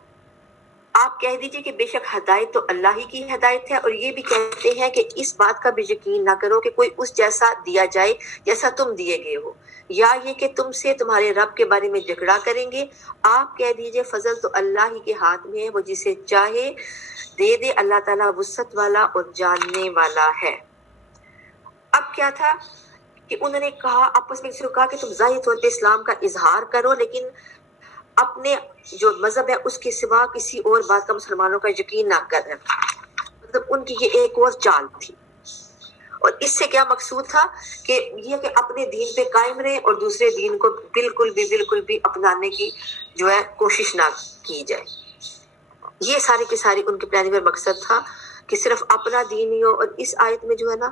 آپ کہہ دیجئے کہ بے شک ہدایت تو اللہ ہی کی ہدایت ہے، اور یہ بھی کہتے ہیں کہ اس بات کا بھی یقین نہ کرو کہ کوئی اس جیسا دیا جائے جیسا تم دیے گئے ہو، یا یہ کہ تم سے تمہارے رب کے بارے میں جھگڑا کریں گے۔ آپ کہہ دیجئے فضل تو اللہ ہی کے ہاتھ میں ہے، وہ جسے چاہے دے دے، اللہ تعالیٰ وسعت والا اور جاننے والا ہے۔ اب کیا تھا کہ انہوں نے کہا آپس میں سے کہا کہ تم ظاہری طور پہ اسلام کا اظہار کرو، لیکن اپنے جو مذہب ہے اس کے سوا کسی اور بات کا مسلمانوں کا یقین نہ کریں۔ مطلب ان کی یہ ایک اور چال تھی، اور اس سے کیا مقصود تھا کہ یہ کہ اپنے دین پہ قائم رہے اور دوسرے دین کو بالکل بھی اپنانے کی جو ہے کوشش نہ کی جائے۔ یہ ساری کی ساری ان کی پلاننگ میں مقصد تھا کہ صرف اپنا دین ہی ہو۔ اور اس آیت میں جو ہے نا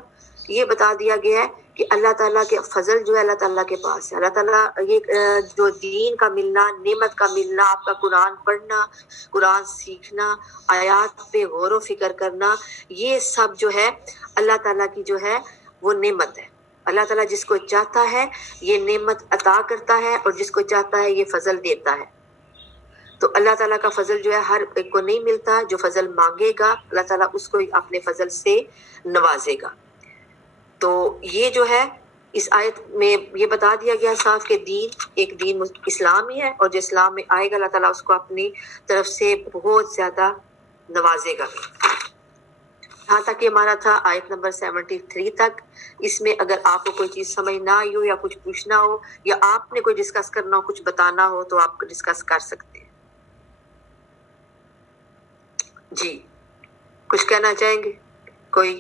یہ بتا دیا گیا ہے کہ اللہ تعالیٰ کے فضل جو ہے اللہ تعالیٰ کے پاس ہے۔ اللہ تعالیٰ یہ جو دین کا ملنا، نعمت کا ملنا، آپ کا قرآن پڑھنا، قرآن سیکھنا، آیات پہ غور و فکر کرنا، یہ سب جو ہے اللہ تعالیٰ کی جو ہے وہ نعمت ہے۔ اللہ تعالیٰ جس کو چاہتا ہے یہ نعمت عطا کرتا ہے، اور جس کو چاہتا ہے یہ فضل دیتا ہے۔ تو اللہ تعالیٰ کا فضل جو ہے ہر ایک کو نہیں ملتا، جو فضل مانگے گا اللہ تعالیٰ اس کو اپنے فضل سے نوازے گا۔ تو یہ جو ہے اس آیت میں یہ بتا دیا گیا صاف کہ ایک دین اسلام ہی ہے، اور جو اسلام میں آئے گا اللہ تعالیٰ اس کو اپنی طرف سے بہت زیادہ نوازے گا۔ یہاں تک یہ ہمارا تھا آیت نمبر 73 تک۔ اس میں اگر آپ کو کوئی چیز سمجھ نہ آئی ہو یا کچھ پوچھنا ہو یا آپ نے کوئی ڈسکس کرنا ہو، کچھ بتانا ہو تو آپ ڈسکس کر سکتے ہیں۔ جی کچھ کہنا چاہیں گے کوئی،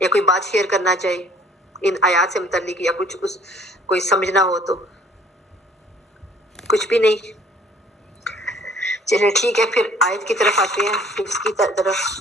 یا کوئی بات شیئر کرنا چاہیے، ان آیات سے متعلق یا کچھ کوئی سمجھنا ہو تو؟ کچھ بھی نہیں؟ چلیے ٹھیک ہے، پھر آیت کی طرف آتے ہیں، حفظ کی طرف.